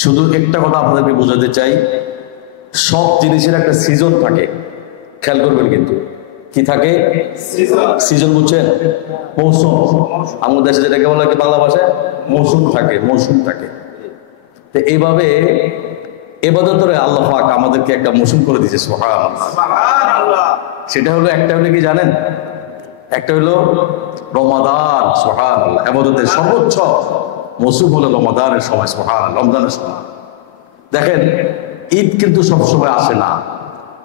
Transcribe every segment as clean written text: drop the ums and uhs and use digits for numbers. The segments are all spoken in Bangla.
শুধু একটা কথা আপনাদেরকে বোঝাতে চাই, সব জিনিসের একটা সিজন থাকে, খেয়াল করবেন কিন্তু। কি থাকে? সিজন, বুঝছেন? মৌসুম। আমাদের দেশে যেটাকে বলা হয় বাংলা ভাষায় মৌসুম থাকে, মৌসুম থাকে। তো এইভাবে ইবাদতের আল্লাহ পাক আমাদেরকে একটা মৌসুম করে দিয়েছে, সুবহানাল্লাহ। সেটা হলো, একটা হলো কি জানেন? একটা হলো রমাদান, সুবহানাল্লাহ। ইবাদতের সর্বোচ্চ মৌসুম হলো রমাদানের সময়, সুবহানাল্লাহ, রমজানের সময়। দেখেন, ঈদ কিন্তু সবসময় আসে না,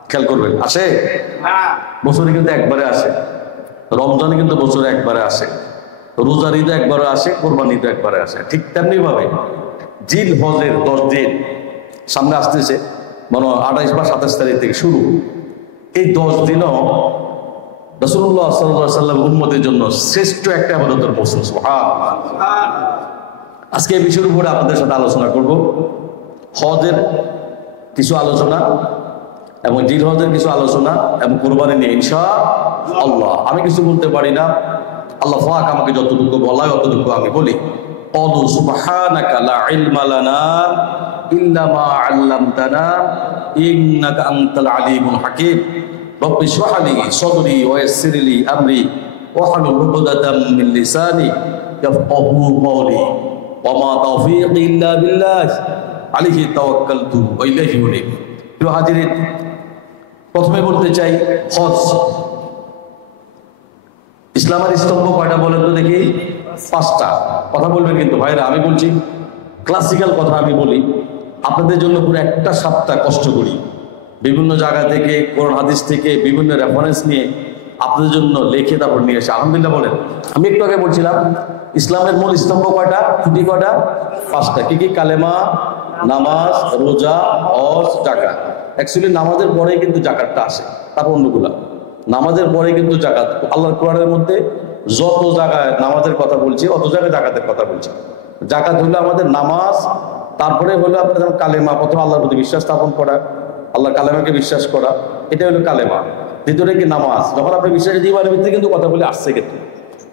খেয়াল করবেন। আসে? বছরে কিন্তু একবারে আসে। রমজানে কিন্তু বছরে একবারে আসে, রোজার ঈদ একবারে আসে, কোরবানি ঈদ একবারে আসে। ঠিক তেমনি ভাবে জিল হজের 10 দিন সামনে আসতেছে, মানে 28 বা 27 তারিখ থেকে শুরু। এই 10 দিনও রাসূলুল্লাহ সাল্লাল্লাহু আলাইহি ওয়াসাল্লাম উম্মতের জন্য শ্রেষ্ঠ একটা ইবাদতের মৌসুম, সুবহানাল্লাহ। আজকে এই বিষয়ের উপরে আপনাদের সাথে আলোচনা করব। হজের কিছু আলোচনা এবং জিল হজের কিছু আলোচনা এবং কুরবানি নিয়ে ইনশাআল্লাহ। আমি কিছু বলতে পারি না, আল্লাহ পাক আমাকে যতটুকু বলায় অতটুকু আমি বলি। ক্বালু সুবহানাকা লা ইলমা লানা ইল্লা মা আল্লামতানা ইন্নাকা আনতাল আলিমুল হাকীম। রব্বি ইশরাহ লি সাদরি ওয়া ইয়াসসির লি আমরি ওয়াহলুল উকদাতাম মিন লিসানি ইয়াফকাহু কওলি ওয়া মা তাওফীকি ইল্লা বিল্লাহ আলাইহি তাওয়াক্কালতু ওয়া ইলাইহি উনীব। প্রিয় হাজিরিন, প্রথমে বলতে চাই, হজ ইসলামের স্তম্ভ কয়টা বলেন তো দেখি? 5টা। কথা বলবেন কিন্তু ভাইরা, আমি বলছি ক্লাসিক্যাল কথা আমি বলি, আপনাদের জন্য পুরো একটা সপ্তাহ কষ্ট করি, বিভিন্ন জায়গা থেকে, কোরআন হাদিস থেকে বিভিন্ন রেফারেন্স নিয়ে আপনাদের জন্য লিখে তারপর নিয়ে এসে আলহামদুলিল্লাহ বলেন। আমি একটু আগে বলছিলাম ইসলামের মূল স্তম্ভ কয়টা, খুঁটি কয়টা? 5টা। কি কি? কালেমা, নামাজ, রোজা, হজ, যাকাত। অ্যাকচুয়ালি নামাজের পরেই কিন্তু যাকাতটা আসে, তারপর অন্যগুলা। নামাজের পরে কিন্তু যাকাত। আল্লাহর কোরআনের মধ্যে যত জায়গায় নামাজের কথা বলছি, অত জায়গায় যাকাতের কথা বলছি। যাকাত হলো আমাদের নামাজ, তারপরে হলো আপনাদের কালেমা, প্রথম আল্লাহর প্রতি বিশ্বাস স্থাপন করা, আল্লাহর কালেমাকে বিশ্বাস করা, এটা হলো কালেমা। দ্বিতীয়টা কি? নামাজ। যখন আপনি বিশ্বাসের জীবনের ভিত্তিতে কিন্তু কথা বলে আসছে, কিন্তু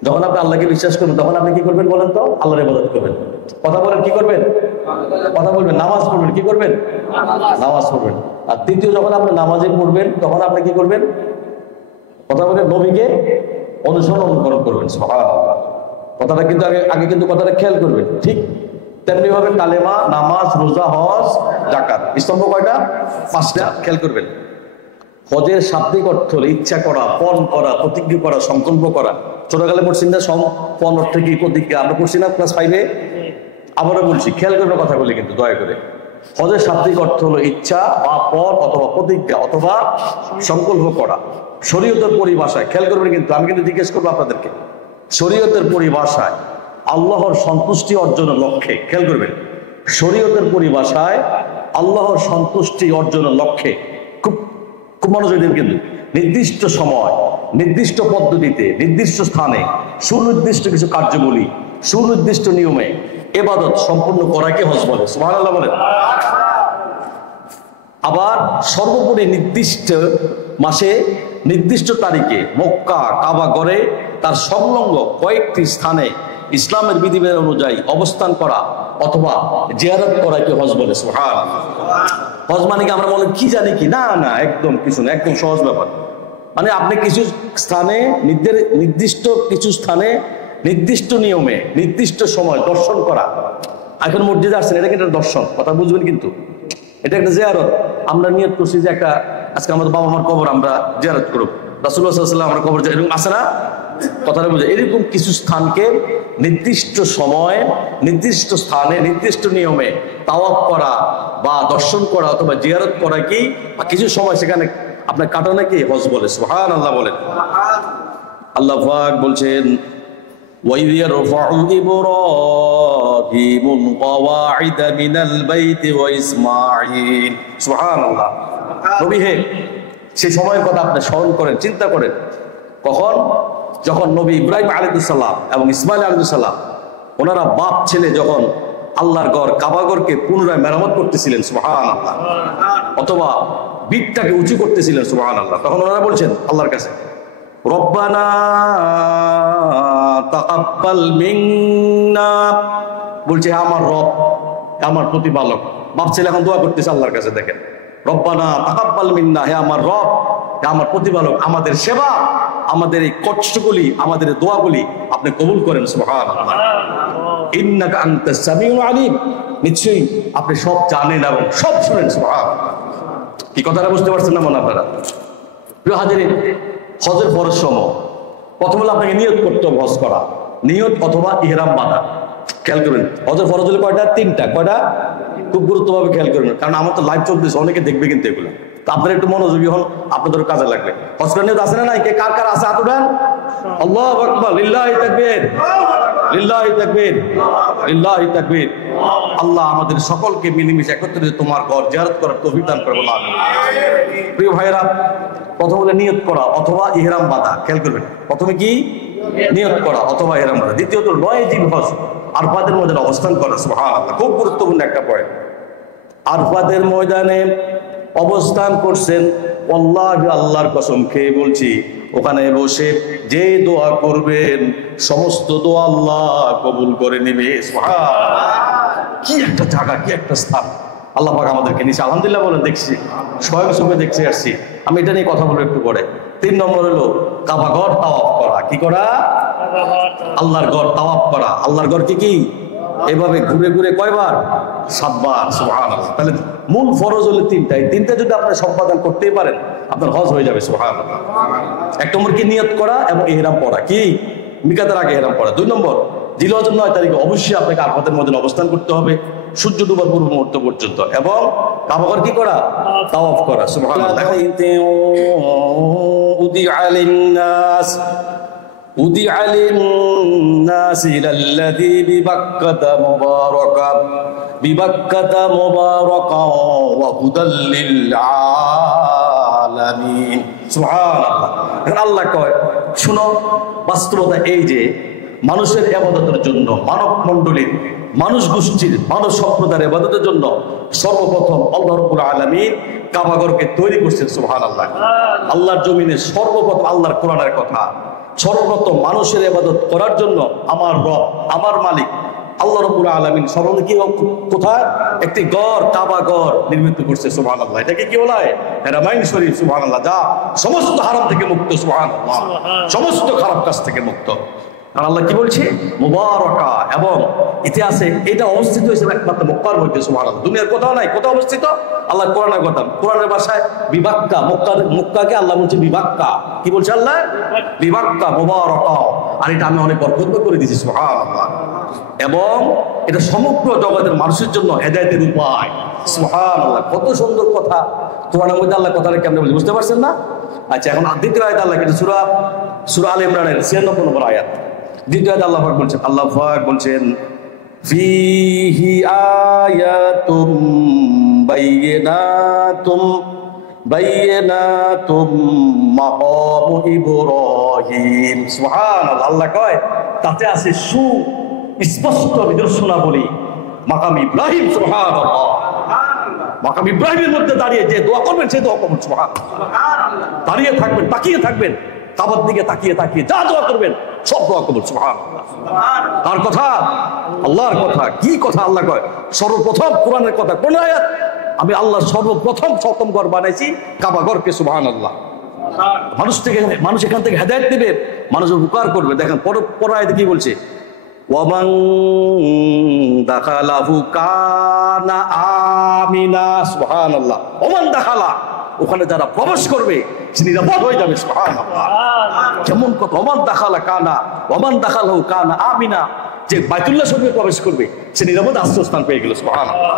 যখন আপনি আল্লাহকে বিশ্বাস করবেন তখন আপনি কি করবেন বলেন তো? আল্লাহর ইবাদত করবেন। কথা বলেন, কি করবেন? কথা বলবেন। নামাজ পড়বেন, কি করবেন? নামাজ পড়বেন। আর তৃতীয়, যখন আপনি নামাজে পড়বেন তখন আপনি কি করবেন? কথা বলে নবীকে অনুকরণ করবেন, সুবহানাল্লাহ। কথাটা কিন্তু আগে কিন্তু কথাটা খেয়াল করবেন। ঠিক তেমনি ভাবে কালেমা, নামাজ, রোজা, হজ, যাকাত, স্তম্ভ কয়টা? 5টা। খেয়াল করবেন। হজের শাব্দিক অর্থ হলো ইচ্ছা করা, পণ করা, প্রতিজ্ঞা করা, সংকল্প করা। ছোটকালে পড়ছি না পণ অর্থ কি, প্রতিজ্ঞা? আমরা পড়ছি না ক্লাস 5-এ? আবারও বলছি, খেয়াল করবে কথা বলি কিন্তু দয়া করে। হজের শাব্দিক অর্থ হলো ইচ্ছা বা পণ অথবা প্রতিজ্ঞা অথবা সংকল্প করা। শরীয়তের পরিভাষায় খেয়াল করবেন কিন্তু, আমি কিন্তু জিজ্ঞেস করবো আপনাদেরকে, শরীয়তের পরিভাষায় আল্লাহর সন্তুষ্টি অর্জনের লক্ষ্যে, খেয়াল করবেন, শরীয়তের পরিভাষায় আল্লাহর সন্তুষ্টি অর্জনের লক্ষ্যে খুব খুব মনোযোগ দিন কিন্তু, নির্দিষ্ট সময়, নির্দিষ্ট পদ্ধতিতে, নির্দিষ্ট স্থানে, সুনির্দিষ্ট কিছু কার্যবলী, সুনির্দিষ্ট নিয়মে ইবাদত সম্পূর্ণ করাকে হজ বলে, সুবহানাল্লাহ বলেন। আবার সর্বোপরি নির্দিষ্ট মাসে, নির্দিষ্ট তারিখে মক্কা কাবা ঘরে তার সংলগ্ন কয়েকটি স্থানে ইসলামের বিধিবিধান অনুযায়ী অবস্থান করা অথবা জিয়ারত করাকে হজ বলে, সুবহানাল্লাহ। হজ মানে কি আমরা বলি কি জানি কি? না না, একদম কিছু না, একদম সহজ ব্যাপার। মানে আপনি কিছু স্থানে, নির্দিষ্ট কিছু স্থানে নির্দিষ্ট নিয়মে নির্দিষ্ট সময় দর্শন করা। এখন মসজিদে আসছেন, এটা কিন্তু দর্শন, কথা বুঝবেন কিন্তু, এটা একটা জিয়ারত। আমরা নিয়ত করছি যে একটা আজকে আমাদের বাবা মার কবর আমরা জিয়ারত করব, রাসূলুল্লাহ সাল্লাল্লাহু আলাইহি ওয়াসাল্লাম আমরা কবর, এরকম আছে না? কথাটা বুঝে। এরকম কিছু স্থানকে নির্দিষ্ট সময়ে, নির্দিষ্ট স্থানে, নির্দিষ্ট নিয়মে তাওয়াফ করা বা দর্শন করা অথবা জিয়ারত করা কি, বা কিছু সময় সেখানে আপনার কাটানোকে হজ বলে, সুবহানাল্লাহ বলেন। আল্লাহ পাক বলছেন, وَإِذْ يَرْفَعُ إِبْرَاهِيمُ الْقَوَاعِدَ مِنَ الْبَيْتِ وَإِسْمَاعِيلُ, সুবহানাল্লাহ। নবী হে, সেই সময়ের কথা আপনি স্মরণ করেন, চিন্তা করেন। কখন? যখন নবী ইব্রাহিম আলাইহিস সালাম এবং ইসমাইল আলাইহিস সালাম, ওনারা বাপ ছেলে যখন আল্লাহর ঘর কাবাঘরকে পুনরায় মেরামত করতেছিলেন, সুবহানাল্লাহ, অথবা বিটটাকে উঁচু করতেছিলেন, সুবহানাল্লাহ, তখন ওনারা বলছেন আল্লাহর কাছে, রব্বানা তাকাব্বাল মিন্না, বলছে আমার রব আমার প্রতিপালক। বাপ ছেলে এখন দোয়া করতেছে আল্লাহর কাছে, দেখেন রব্বানা তাকাব্বাল মিন্না, হে আমার রব, হে আমার প্রতিপালক, আমাদের সেবা, আমাদের এই কষ্টগুলি, আমাদের এই দোয়াগুলি আপনি কবুল করেন। সুবহানাল্লাহ। ইন্নাকা আনতাস সামিউল আলিম, নিশ্চয়ই আপনি সব জানেন এবং সব শুনেন। সুবহানাল্লাহ। কি কথাটা বুঝতে পারছেন না মনে আপনারা? প্রিয় হাজিরিন, হজের ফরজ সময় প্রথম হলো আপনাকে নিয়ত করতে হবে হজ করা, নিয়ত অথবা ইহরাম বাঁধা। খেয়াল করবেন, হজের ফরজ হলো কয়টা? 3টা। কয়টা? খুব গুরুত্বভাবে খেয়াল করবেন, কারণ আমার তো লাইভ চলতেছে, অনেকে দেখবে কিন্তু এগুলো। তো আপনারা একটু মনোযোগী হন, আপনাদেরও কাজে লাগবে। হজ করার নিয়ত আছে না নাই? কে কার কার আছে হাত উঠান। আল্লাহু আকবার, লিল্লাহি তাকবীর, লিল্লাহি তাকবীর, লিল্লাহি তাকবীর। আল্লাহ আমাদের সকলকে মিলেমিশে একত্রিত তোমার ঘর জিয়ারত করার তৌফিক দান করে বলা আমিন। প্রিয় ভাইরা, প্রথম হলো নিয়ত করা অথবা ইহরাম বাঁধা। খেয়াল করবেন, প্রথমে কি? নিয়ত করা অথবা ইহরাম বাঁধা। দ্বিতীয়ত 9 দিন হজ আরফাতের ময়দানে অবস্থান করা। সুবহানাল্লাহ, খুব গুরুত্বপূর্ণ একটা পয়েন্ট। আরফাতের ময়দানে অবস্থান করছেন, আল্লাহি, আল্লাহর কসম খেয়ে বলছি, ওখানে বসে যে দোয়া করবেন সমস্ত দোয়া আল্লাহ কবুল করে নেবে। সুবহানাল্লাহ, কি একটা জায়গা, কি একটা স্থান আল্লাহ পাক আমাদেরকে নিচে আলহামদুলিল্লাহ বলে দেখছি, স্বয়ং চোখে দেখছি আসছি। আমি এটা নিয়ে কথা বলবো একটু পরে। 3 নম্বর হলো কাবা ঘর তাওয়াফ করা। কি করা? আল্লাহর ঘর তাওয়াফ করা। আল্লাহর ঘর কি এভাবে ঘুরে ঘুরে কয়বার? 7 বার। সুবহানাল্লাহ। তাহলে মূল ফরজ হলো 3টা। এই 3টা যদি আপনি সম্পাদন করতেই পারেন আপনার হজ হয়ে যাবে। সুবহানাল্লাহ। 1 নম্বর কি? নিয়ত করা এবং ইহরাম পড়া। কি? মিকাতের আগে ইহরাম পড়া। 2 নম্বর জিলহজের 9 তারিখে অবশ্যই আপনাকে আরফাতের মধ্যে অবস্থান করতে হবে সূর্য ডুবার পূর্ব মুহূর্ত পর্যন্ত, এবং কাবা ঘর কি করা? তাওয়াফ করা। সুবহানাল্লাহ। উদিআ লিন-নাস ইলাল্লাযী বিবাক্কাতা মুবারাকান ওয়া হুদাল লিল-আলামিন। সুবহানাল্লাহ। আল্লাহ কয়, শুনো, বাস্তবতা এই যে মানুষের ইবাদতের জন্য, মানব মণ্ডলীর, মানুষ গোষ্ঠীর, মানব সম্প্রদায়ের ইবাদতের জন্য সর্বপ্রথম আল্লাহ রাব্বুল আলামিন কাবা ঘরকে তৈরি করছেন। সুবহানাল্লাহ। আল্লাহর জমিনে সর্বপ্রথম, আল্লাহর কোরআনের কথা, সর্বপ্রথম মানুষের ইবাদত করার জন্য আমার রব, আমার মালিক আল্লাহ রাব্বুল আলামিন সর্বপ্রথম কোথায়? একটি ঘর, কাবা ঘর নির্মিত করছে। সুবহানাল্লাহ। এটাকে কি বলা হয়? হারামাইন শরীফ। সুবহানাল্লাহ। যা সমস্ত হারাম থেকে মুক্ত। সুবহানাল্লাহ। সমস্ত খারাপ কাজ থেকে মুক্ত। আর আল্লাহ কি বলছে? মুবারাকা। এবং ইতিহাসে এটা অবস্থিত হয়েছে একমাত্র মক্কার মধ্যে। সুবহানাল্লাহ। দুনিয়ার কোথাও নাই। কোথাও অবস্থিত? আল্লাহ কোরআনের কথা, কোরআনের ভাষায় বিবাক্কা। মক্কাকে আল্লাহ বলছে বিবাক্কা। কি বলছে আল্লাহ? বিবাক্কা, মুবারাকা। আর এটা আমি অনেক বরকত করে দিয়েছি। সুবহানাল্লাহ। এবং এটা সমগ্র জগতের মানুষের জন্য হেদায়েতের উপায়। সুবহানাল্লাহ। কত সুন্দর কথা কোরআনের মধ্যে আল্লাহ কথাটা কেমন বলছে, বুঝতে পারছেন না? আচ্ছা, এখন দ্বিতীয় আয়াত আল্লাহ কিন্তু সূরা আলে ইমরানের 96 নম্বর আয়াত। দ্বিতীয় আয়াত আল্লাহ পাক বলছেন, আল্লাহ পাক বলছেন, ফিহি আয়াতুম বাইয়িনাতুম মাকামু ইব্রাহিম। সুবহানাল্লাহ। আল্লাহ কয় তাতে আছে সুস্পষ্ট নিদর্শনাবলী মাকাম ইব্রাহিম। সুবহানাল্লাহ। মাকাম ইব্রাহিমের মধ্যে দাঁড়িয়ে যে দোয়া করবেন সেই দোয়া করবেন। সুবহানাল্লাহ। দাঁড়িয়ে থাকবেন, তাকিয়ে থাকবেন, কাবার দিকে তাকিয়ে তাকিয়ে যা দোয়া করবেন সব দোয়া কবুল। সুবহানাল্লাহ। তার কথা, আল্লাহর কথা। কি কথা? আল্লাহ কয় সর্বপ্রথম কোরআনের কথা, কোন আয়াত? আমি আল্লাহ সর্বপ্রথম প্রথম ঘর বানাইছি কাবা ঘরকে। সুবহানাল্লাহ। মানুষ এখান থেকে হেদায়েত নেবে, মানুষের উপকার করবে। দেখেন পর আয়াতে কি বলছে? ওয়ামান দাখালাহু কানা আমিনা। সুবহানাল্লাহ। ওমান দাখালা, ওখানে যারা প্রবেশ করবে সে নিরাপদ হয়ে যাবে। সুবহানাল্লাহ। কেমন কথা? ওমান দাখালা কানা, ওমান দাখালাহু কানা আমিনা। যে বাইতুল্লাহ শরীফে প্রবেশ করবে সে নিরাপদ আশ্রয়স্থান পেয়ে গেল। সুবহানাল্লাহ।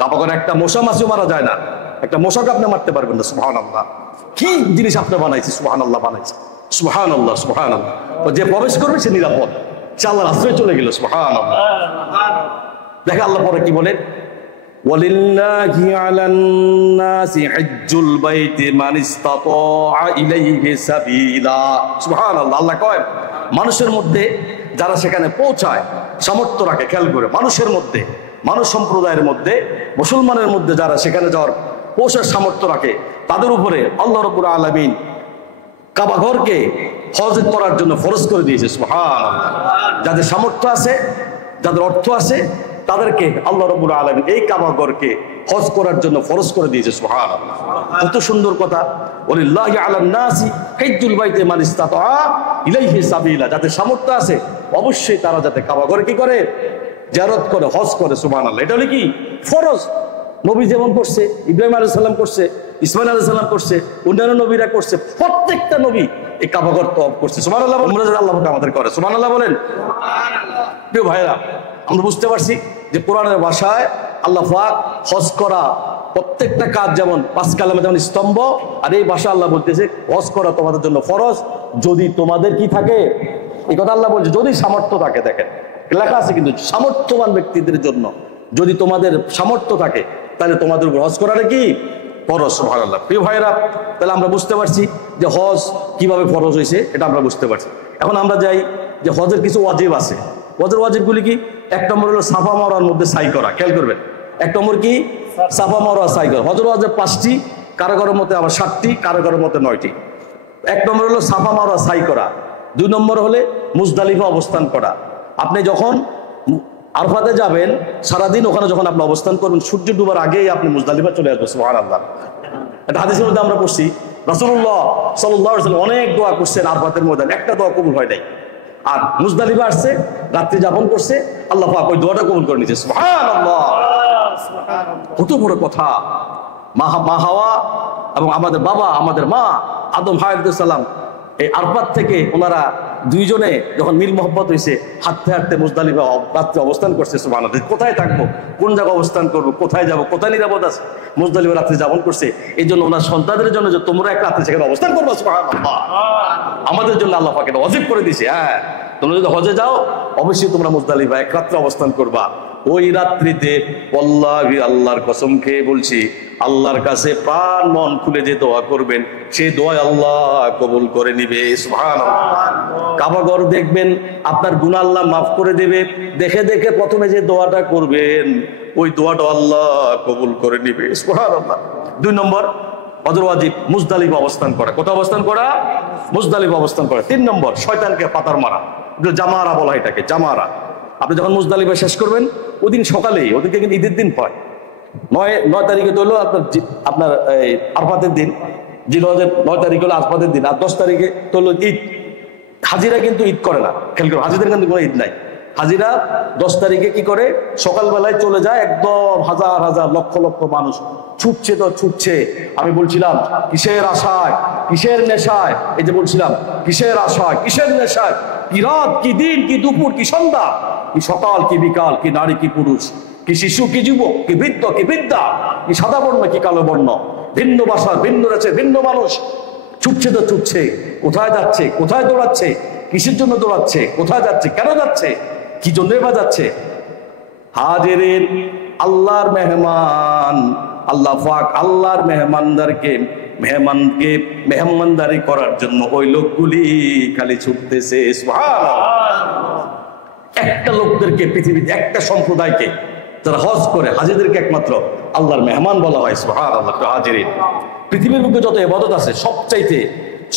কাবা ঘরে একটা মশা মাছিও মারা যায় না, একটা মশাকে আপনি মারতে পারবেন না। সুবহানাল্লাহ। কি জিনিস আপনি বানাইছে? সুবহানাল্লাহ বানাইছে। সুবহানাল্লাহ। সুবহানাল্লাহ। যে প্রবেশ করবে সে নিরাপদ, সে আল্লাহর আশ্রয়ে চলে গেল। সুবহানাল্লাহ। দেখে আল্লাহ পরে কি বলেন? ওয়ালিল্লাহি আলান নাসি হজ্জুল বাইতি মান ইসতাতা ইলাইহি সাবিলা। সুবহানাল্লাহ। আল্লাহ কয় মানুষের মধ্যে যারা সেখানে পৌঁছায়, সামর্থ্য রাখে, খেয়াল করে, মানুষের মধ্যে, মানুষ সম্প্রদায়ের মধ্যে, মুসলমানের মধ্যে যারা সেখানে যাওয়ার পৌঁছার সামর্থ্য রাখে তাদের উপরে আল্লাহ রাব্বুল আলামিন কাবা ঘরকে হজ করার জন্য ফরজ করে দিয়েছে। সুবহানাল্লাহ। যাদের সামর্থ্য আছে, যাদের অর্থ আছে তাদেরকে আল্লাহ রাব্বুল আলামিন এই কাবাগরকে হজ করার জন্য ফরজ করে দিয়েছে। সুবহানাল্লাহ, কত সুন্দর কথা। ওয়ালিল্লাহি আলান নাসি হিজ্জুল বাইতি মান ইসতাতা ইলাইহি সাবিলা, যাদের সামর্থ্য আছে অবশ্যই তারা যাতে কাবাগর কি করে, জিয়ারত করে, হজ করে। সুবহানাল্লাহ, এটা হলো কি ফরজ। নবী যেমন করছে, ইব্রাহিম আলাইহিস সালাম করছে, ইসমাইল আলাইহিস সালাম করছে, অন্যান্য নবীরা করছে, প্রত্যেকটা নবী এই কাবাগর তওয়াফ করছে। সুবহানাল্লাহ, আমরা যারা আল্লাহ আমাদের করে। সুবহানাল্লাহ বলেন। সুবহানাল্লাহ। প্রিয় ভাইরা, আমরা বুঝতে পারছি যে কোরআনের ভাষায় আল্লাহ পাক হজ করা প্রত্যেকটা কাজ যেমন 5 কালামে যেমন স্তম্ভ, আর এই ভাষা আল্লাহ বলতেছে হজ করা তোমাদের জন্য ফরজ যদি তোমাদের কি থাকে। এই কথা আল্লাহ বলছে যদি সামর্থ্য থাকে। দেখেন লেখা আছে কিন্তু সামর্থ্যবান ব্যক্তিদের জন্য, যদি তোমাদের সামর্থ্য থাকে তাহলে তোমাদের উপর হজ করাটা কি ফরজ। সুবহানাল্লাহ। প্রিয় ভাইরা, তাহলে আমরা বুঝতে পারছি যে হজ কিভাবে ফরজ হয়েছে, এটা আমরা বুঝতে পারছি। এখন আমরা যাই যে হজের কিছু ওয়াজিব আছে। হজের ওয়াজিবগুলি কি? 1 নম্বর হলো সাফা মারওয়ার মধ্যে সাই করা। খেয়াল করবেন, 1 নম্বর কি? সাফা মারওয়া সাই করা। হজের ওয়াজিব 5টি, কারো কারোর মতে আবার 7টি, কারো কারোর মতে 9টি। 1 নম্বর হলো সাফা মারওয়া সাই করা। 2 নম্বর হলে মুজদালিফা অবস্থান করা। আপনি যখন আরফাতে যাবেন, সারাদিন ওখানে যখন আপনি অবস্থান করবেন, সূর্য ডুবার আগেই আপনি মুজদালিফা চলে আসবেন। সুবহানাল্লাহ। এটা হাদিসের মধ্যে আমরা পড়ছি, রাসূলুল্লাহ সাল্লাল্লাহু আলাইহি ওয়াসাল্লাম অনেক দোয়া করছেন আরফাতের ময়দানে, একটা দোয়া কবুল হয় নাই। আর মুজদালিফা আসছে, রাত্রি যাপন করছে, আল্লাহ পাক ওই দোয়াটা কবুল করে নিয়েছে। সুবহানাল্লাহ, কত বড় কথা। মা হাওয়া এবং আমাদের বাবা, আমাদের মা আদম আলাইহিস সালাম, এই আরফাত থেকে ওনারা দুইজনে যখন মিল মোহব্বত হয়েছে, হাঁটতে হাঁটতে মুজদালিফা রাত্রে অবস্থান করছে। সুবহানাল্লাহ, কোথায় থাকবো, কোন জায়গায় অবস্থান করবো, কোথায় যাবো, কোথায় নিরাপদ আছে, মুজদালিফা রাত্রে যাপন করছে। এই জন্য ওনার সন্তানদের জন্য যে তোমরা এক রাত্রে সেখানে অবস্থান করবো, সুবহানাল্লাহ, আমাদের জন্য আল্লাহ পাক এটা ওয়াজিব করে দিয়েছে। হ্যাঁ, তোমরা যদি হজে যাও অবশ্যই তোমরা মুজদালিফা এক রাত্রে অবস্থান করবা। ওই রাত্রিতে ওয়াল্লাহি, আল্লাহর কসম খেয়ে বলছি, আল্লাহর কাছে প্রাণ মন খুলে যে দোয়া করবেন, সেই দোয়া আল্লাহ কবুল করে নিবে। সুবহানাল্লাহ। কাবাগর দেখবেন, আপনার গুনাহ আল্লাহ মাফ করে দেবে। দেখে দেখে প্রথমে যে দোয়াটা করবেন, ওই দোয়াটা আল্লাহ কবুল করে নিবে। সুবহানাল্লাহ। 2 নম্বর হজর ওয়াজিব মুজদালিফা অবস্থান করা। কোথায় অবস্থান করা? মুজদালিফা অবস্থান করা। 3 নম্বর শয়তানকে পাতার মারা, জামারা বলা, এটাকে জামারা। আপনি যখন মুজদালিফা শেষ করবেন, ওই দিন সকালেই, ওদিকে কিন্তু ঈদের দিন হয়, 9 তারিখে তো হলো আপনার আরফাতের দিন, জিলহজের 9 তারিখ হলো আরফাতের দিন, আর 10 তারিখে তো হলো ঈদ। হাজিরা কিন্তু ঈদ করে না, খেয়াল করুন, হাজিদের কিন্তু কোনো ঈদ নাই। হাজিরা 10 তারিখে কি করে, সকালবেলায় চলে যায়, একদম হাজার হাজার লক্ষ লক্ষ মানুষ ছুটছে তো ছুটছে। আমি বলছিলাম কিসের আশায়, কিসের নেশায়, এই যে বলছিলাম কিসের আশায়, কিসের নেশায়, কি রাত, কি দিন, কি দুপুর, কি সন্ধ্যা, কি সকাল, কি বিকাল, কি নারী, কি পুরুষ, কি শিশু, কি যুবক, কি বৃদ্ধ, কি বৃদ্ধা, কি সাদা বর্ণ, কি কালো বর্ণ, ভিন্ন ভাষা, ভিন্ন রাজ্যে, ভিন্ন মানুষ ছুটছে তো ছুটছে। কোথায় যাচ্ছে, কোথায় দৌড়াচ্ছে, কিসের জন্য দৌড়াচ্ছে, কোথায় যাচ্ছে, কেন যাচ্ছে, কি জন্য বা যাচ্ছে? হাজিরিন, আল্লাহর মেহমান, আল্লাহ পাক আল্লাহর মেহমানদারি করার জন্য ওই লোকগুলি খালি ছুটতেছে। সুবহানাল্লাহ। একটা লোকদেরকে, পৃথিবীতে একটা সম্প্রদায়কে যারা হজ করে, হাজিদেরকে একমাত্র আল্লাহর মেহমান বলা হয়। সুবহানাল্লাহ। হাজিরিন, পৃথিবীর বুকে যত ইবাদত আছে, সবচাইতে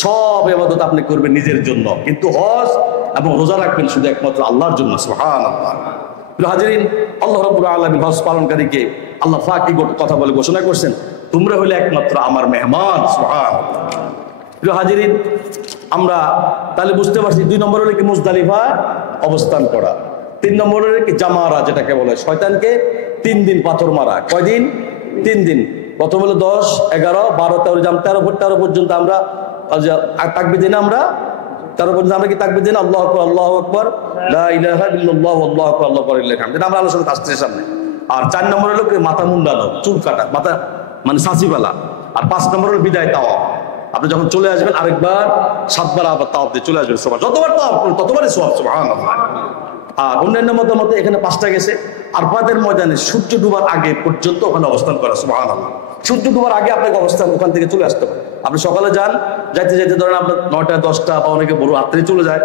সব ইবাদত আপনি করবেন নিজের জন্য, কিন্তু হজ এবং রোজা রাখবেন শুধু একমাত্র আল্লাহর জন্য। সুবহানাল্লাহ। হাজিরিন, আল্লাহ রাব্বুল আলামিন হজ পালনকারীকে আল্লাহ পাক এই কথা বলে ঘোষণা করছেন, তোমরা হলে একমাত্র আমার মেহমান। সুবহানাল্লাহ। হাজিরিন, আমরা তাহলে বুঝতে পারছি 2 নম্বর হলে কি মুজদালিফা অবস্থান করা। 3 নম্বর হলে কি জামারা, যেটাকে বলে শয়তানকে 3 দিন পাথর মারা। কয়দিন? 3 দিন। প্রথম হলো 10, 11, 12, 13 পর্যন্ত আমরা তাকবীর দিন, আমরা 13 পর্যন্ত আমরা কি তাকবীর দিন, আল্লাহু আকবার, আল্লাহু আকবার, লা ইলাহা ইল্লাল্লাহ, আল্লাহু আকবার, আল্লাহু আকবার, লিল্লাহিল হামদ, এটা আমরা আলোচনা আসছে সামনে। আর 4 নম্বর হলো মাথা মুন্ডানো, চুল কাটা, মাথা মানে সাঁচি ফেলা। আর 5 নম্বর হলো বিদায় তাওয়াফ। আপনি যখন চলে আসবেন আরেকবার 7 বার আবার তাওয়াফ দিয়ে চলে আসবেন। সবার যতবার তাওয়াফ করুন ততবারই সওয়াব। সুবহানাল্লাহ। আর অন্যান্য মতে এখানে 5টা গেছে। আরফাতের ময়দানে সূর্য ডুবার আগে পর্যন্ত ওখানে অবস্থান করা। সুবহানাল্লাহ। সূর্য ডুবার আগে আপনাকে অবস্থান, ওখান থেকে চলে আসতে হবে। আপনি সকালে যান, যাইতে যাইতে ধরেন আপনার 9টা 10টা বা অনেকে বড় রাত্রে চলে যায়,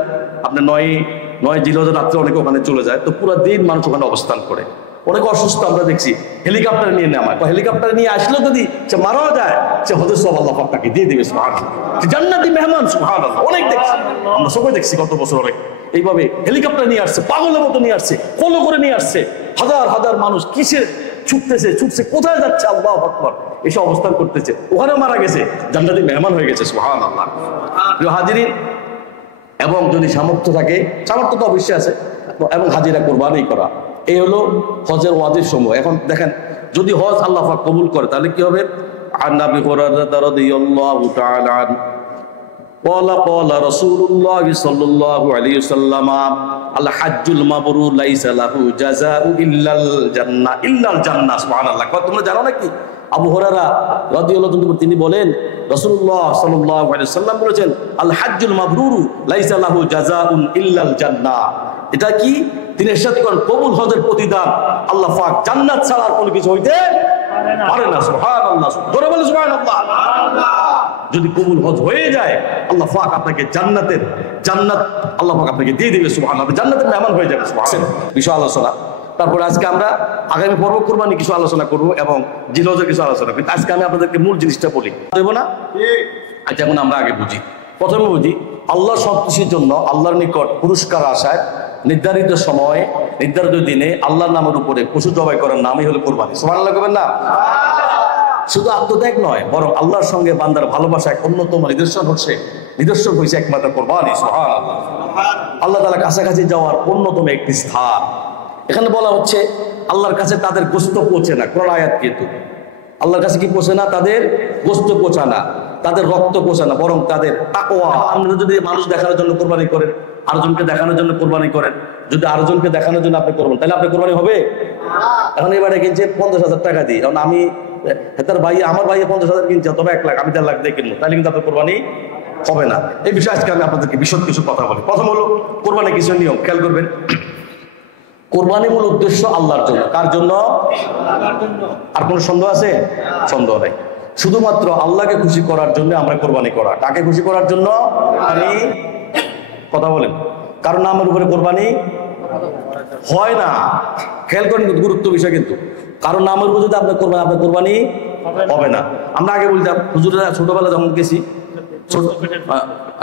আপনার 9 জিলহজের রাত্রে অনেকে ওখানে চলে যায়, তো পুরো দিন মানুষ ওখানে অবস্থান করে। অনেক অসুস্থ আমরা দেখছি, হেলিকপ্টার নিয়ে নামায়, হেলিকপ্টার নিয়ে আসলে যদি সে মারাও যায়, সে হজের সওয়াব আল্লাহ পাক তাকে দিয়ে দিবে। সুবহানাল্লাহ। জান্নাতি মেহমান। সুবহানাল্লাহ। অনেক দেখছি আমরা, সবাই দেখছি গত বছর অনেক এইভাবে হেলিকপ্টার নিয়ে আসছে, পাগলের মতো নিয়ে আসছে, ফলো করে নিয়ে আসছে। হাজার হাজার মানুষ কিসে ছুটছে কোথায় যাচ্ছে, আল্লাহু আকবার, এসব অবস্থান করতেছে। ওখানেও মারা গেছে, জান্নাতি মেহমান হয়ে গেছে, সুবহানাল্লাহ। প্রিয় হাজিরিন, এবং যদি সামর্থ্য থাকে, সামর্থ্য তো অবশ্যই আছে, এবং হাজিরা কোরবানি করা, এই হলো হজের ওয়াজিব সমূহ। এখন দেখেন, যদি হজ আল্লাহ পাক কবুল করে তাহলে কি হবে? আন নবী হুরায়রা রাদিয়াল্লাহু তাআলা আনহু قال قال رسول الله صلى الله عليه وسلم الحج المبرور ليس له جزاء الا الجنه সুবহানাল্লাহ। তোমরা জানো নাকি আবু হুরায়রা রাদিয়াল্লাহু তাআলা তিনি বলেন, রাসূলুল্লাহ সাল্লাল্লাহু আলাইহি ওয়াসাল্লাম বলেছেন, আল হাজ্জুল মাবরুর লাইসা লাহু জাযাউন ইল্লাল জান্নাহ। এটা কি? তিনি ইরশাদ করেন, কবুল হজের প্রতিদান আল্লাহ পাক জান্নাত ছাড়া আর কোনো কিছু হইতে পারে না। সুবহানাল্লাহ, জোরে বলে সুবহানাল্লাহ। যদি কবুল হজ হয়ে যায়, আল্লাহ পাক আপনাকে জান্নাত আল্লাহ পাক আপনাকে দিয়ে দিবে, সুবহানাল্লাহ, জান্নাতের মেহমান হয়ে যাবে, সুবহানাল্লাহ। বিষয় আলোচনা। তারপরে আজকে আমরা আগামী পর্ব কুরবানি কিছু আলোচনা করব এবং জিলহজের কিছু আলোচনা করব। আজকে আমি আপনাদেরকে মূল জিনিসটা বলি, দেব না? আচ্ছা, এখন আমরা আগে বুঝি। প্রথমে বুঝি, আল্লাহ সন্তুষ্টির জন্য আল্লাহর নিকট পুরস্কার আশায় নির্ধারিত সময়ে নির্ধারিত দিনে আল্লাহর নামের উপরে পশু জবাই করার নামই হলো কুরবানি। সুবহানাল্লাহ করবেন না? শুধু আত্মত্যাগ নয়, বরং আল্লাহর সঙ্গে বান্দার ভালোবাসা এক অন্যতম নিদর্শন হয়েছে একমাত্র কুরবানি। সুবহানাল্লাহ। আল্লাহ তাআলা কাছাকাছি যাওয়ার অন্যতম একটি স্থান। এখানে বলা হচ্ছে আল্লাহর কাছে তাদের গোশত পৌঁছে না। কোন আয়াত কিন্তু আল্লাহর কাছে কি পৌঁছে না? তাদের গোশত পৌঁছা না, তাদের রক্ত পৌঁছা না, বরং তাদের তাকওয়া। আপনারা যদি মানুষ দেখানোর জন্য কোরবানি করেন, আরেকজনকে দেখানোর জন্য কোরবানি করেন, যদি আরেকজনকে দেখানোর জন্য আপনি করবেন, তাহলে আপনি কোরবানি হবে? এখন এবারে কিনছে 50,000 টাকা দিয়ে, কারণ আমি হেতার ভাই, আমার ভাই 50,000 কিনছে, তবে 1 লাখ, আমি 4 লাখ দিয়ে কিনবো, তাহলে কিন্তু আপনার কোরবানি হবে না। এই বিষয়ে আজকে আমি আপনাদেরকে বিশদ কিছু কথা বলি। প্রথম হলো কোরবানি কিছু নিয়ম খেয়াল করবেন। কোরবানি মূল উদ্দেশ্য আল্লাহর জন্য। কার জন্য? আর কোনো সন্দেহ আছে? সন্দেহ নাই। শুধুমাত্র আল্লাহকে খুশি করার জন্য আমরা কোরবানি করা। কাকে খুশি করার জন্য? আমি কথা বলেন, কারণ নামের উপরে কোরবানি হয় না। খেয়াল করেন, গুরুত্ব বিষয় কিন্তু। কারণ নামের উপরে যদি আপনার কোরবানি হবে না। আমরা আগে বলতাম, হুজুরেরা ছোটবেলা যখন গেছি,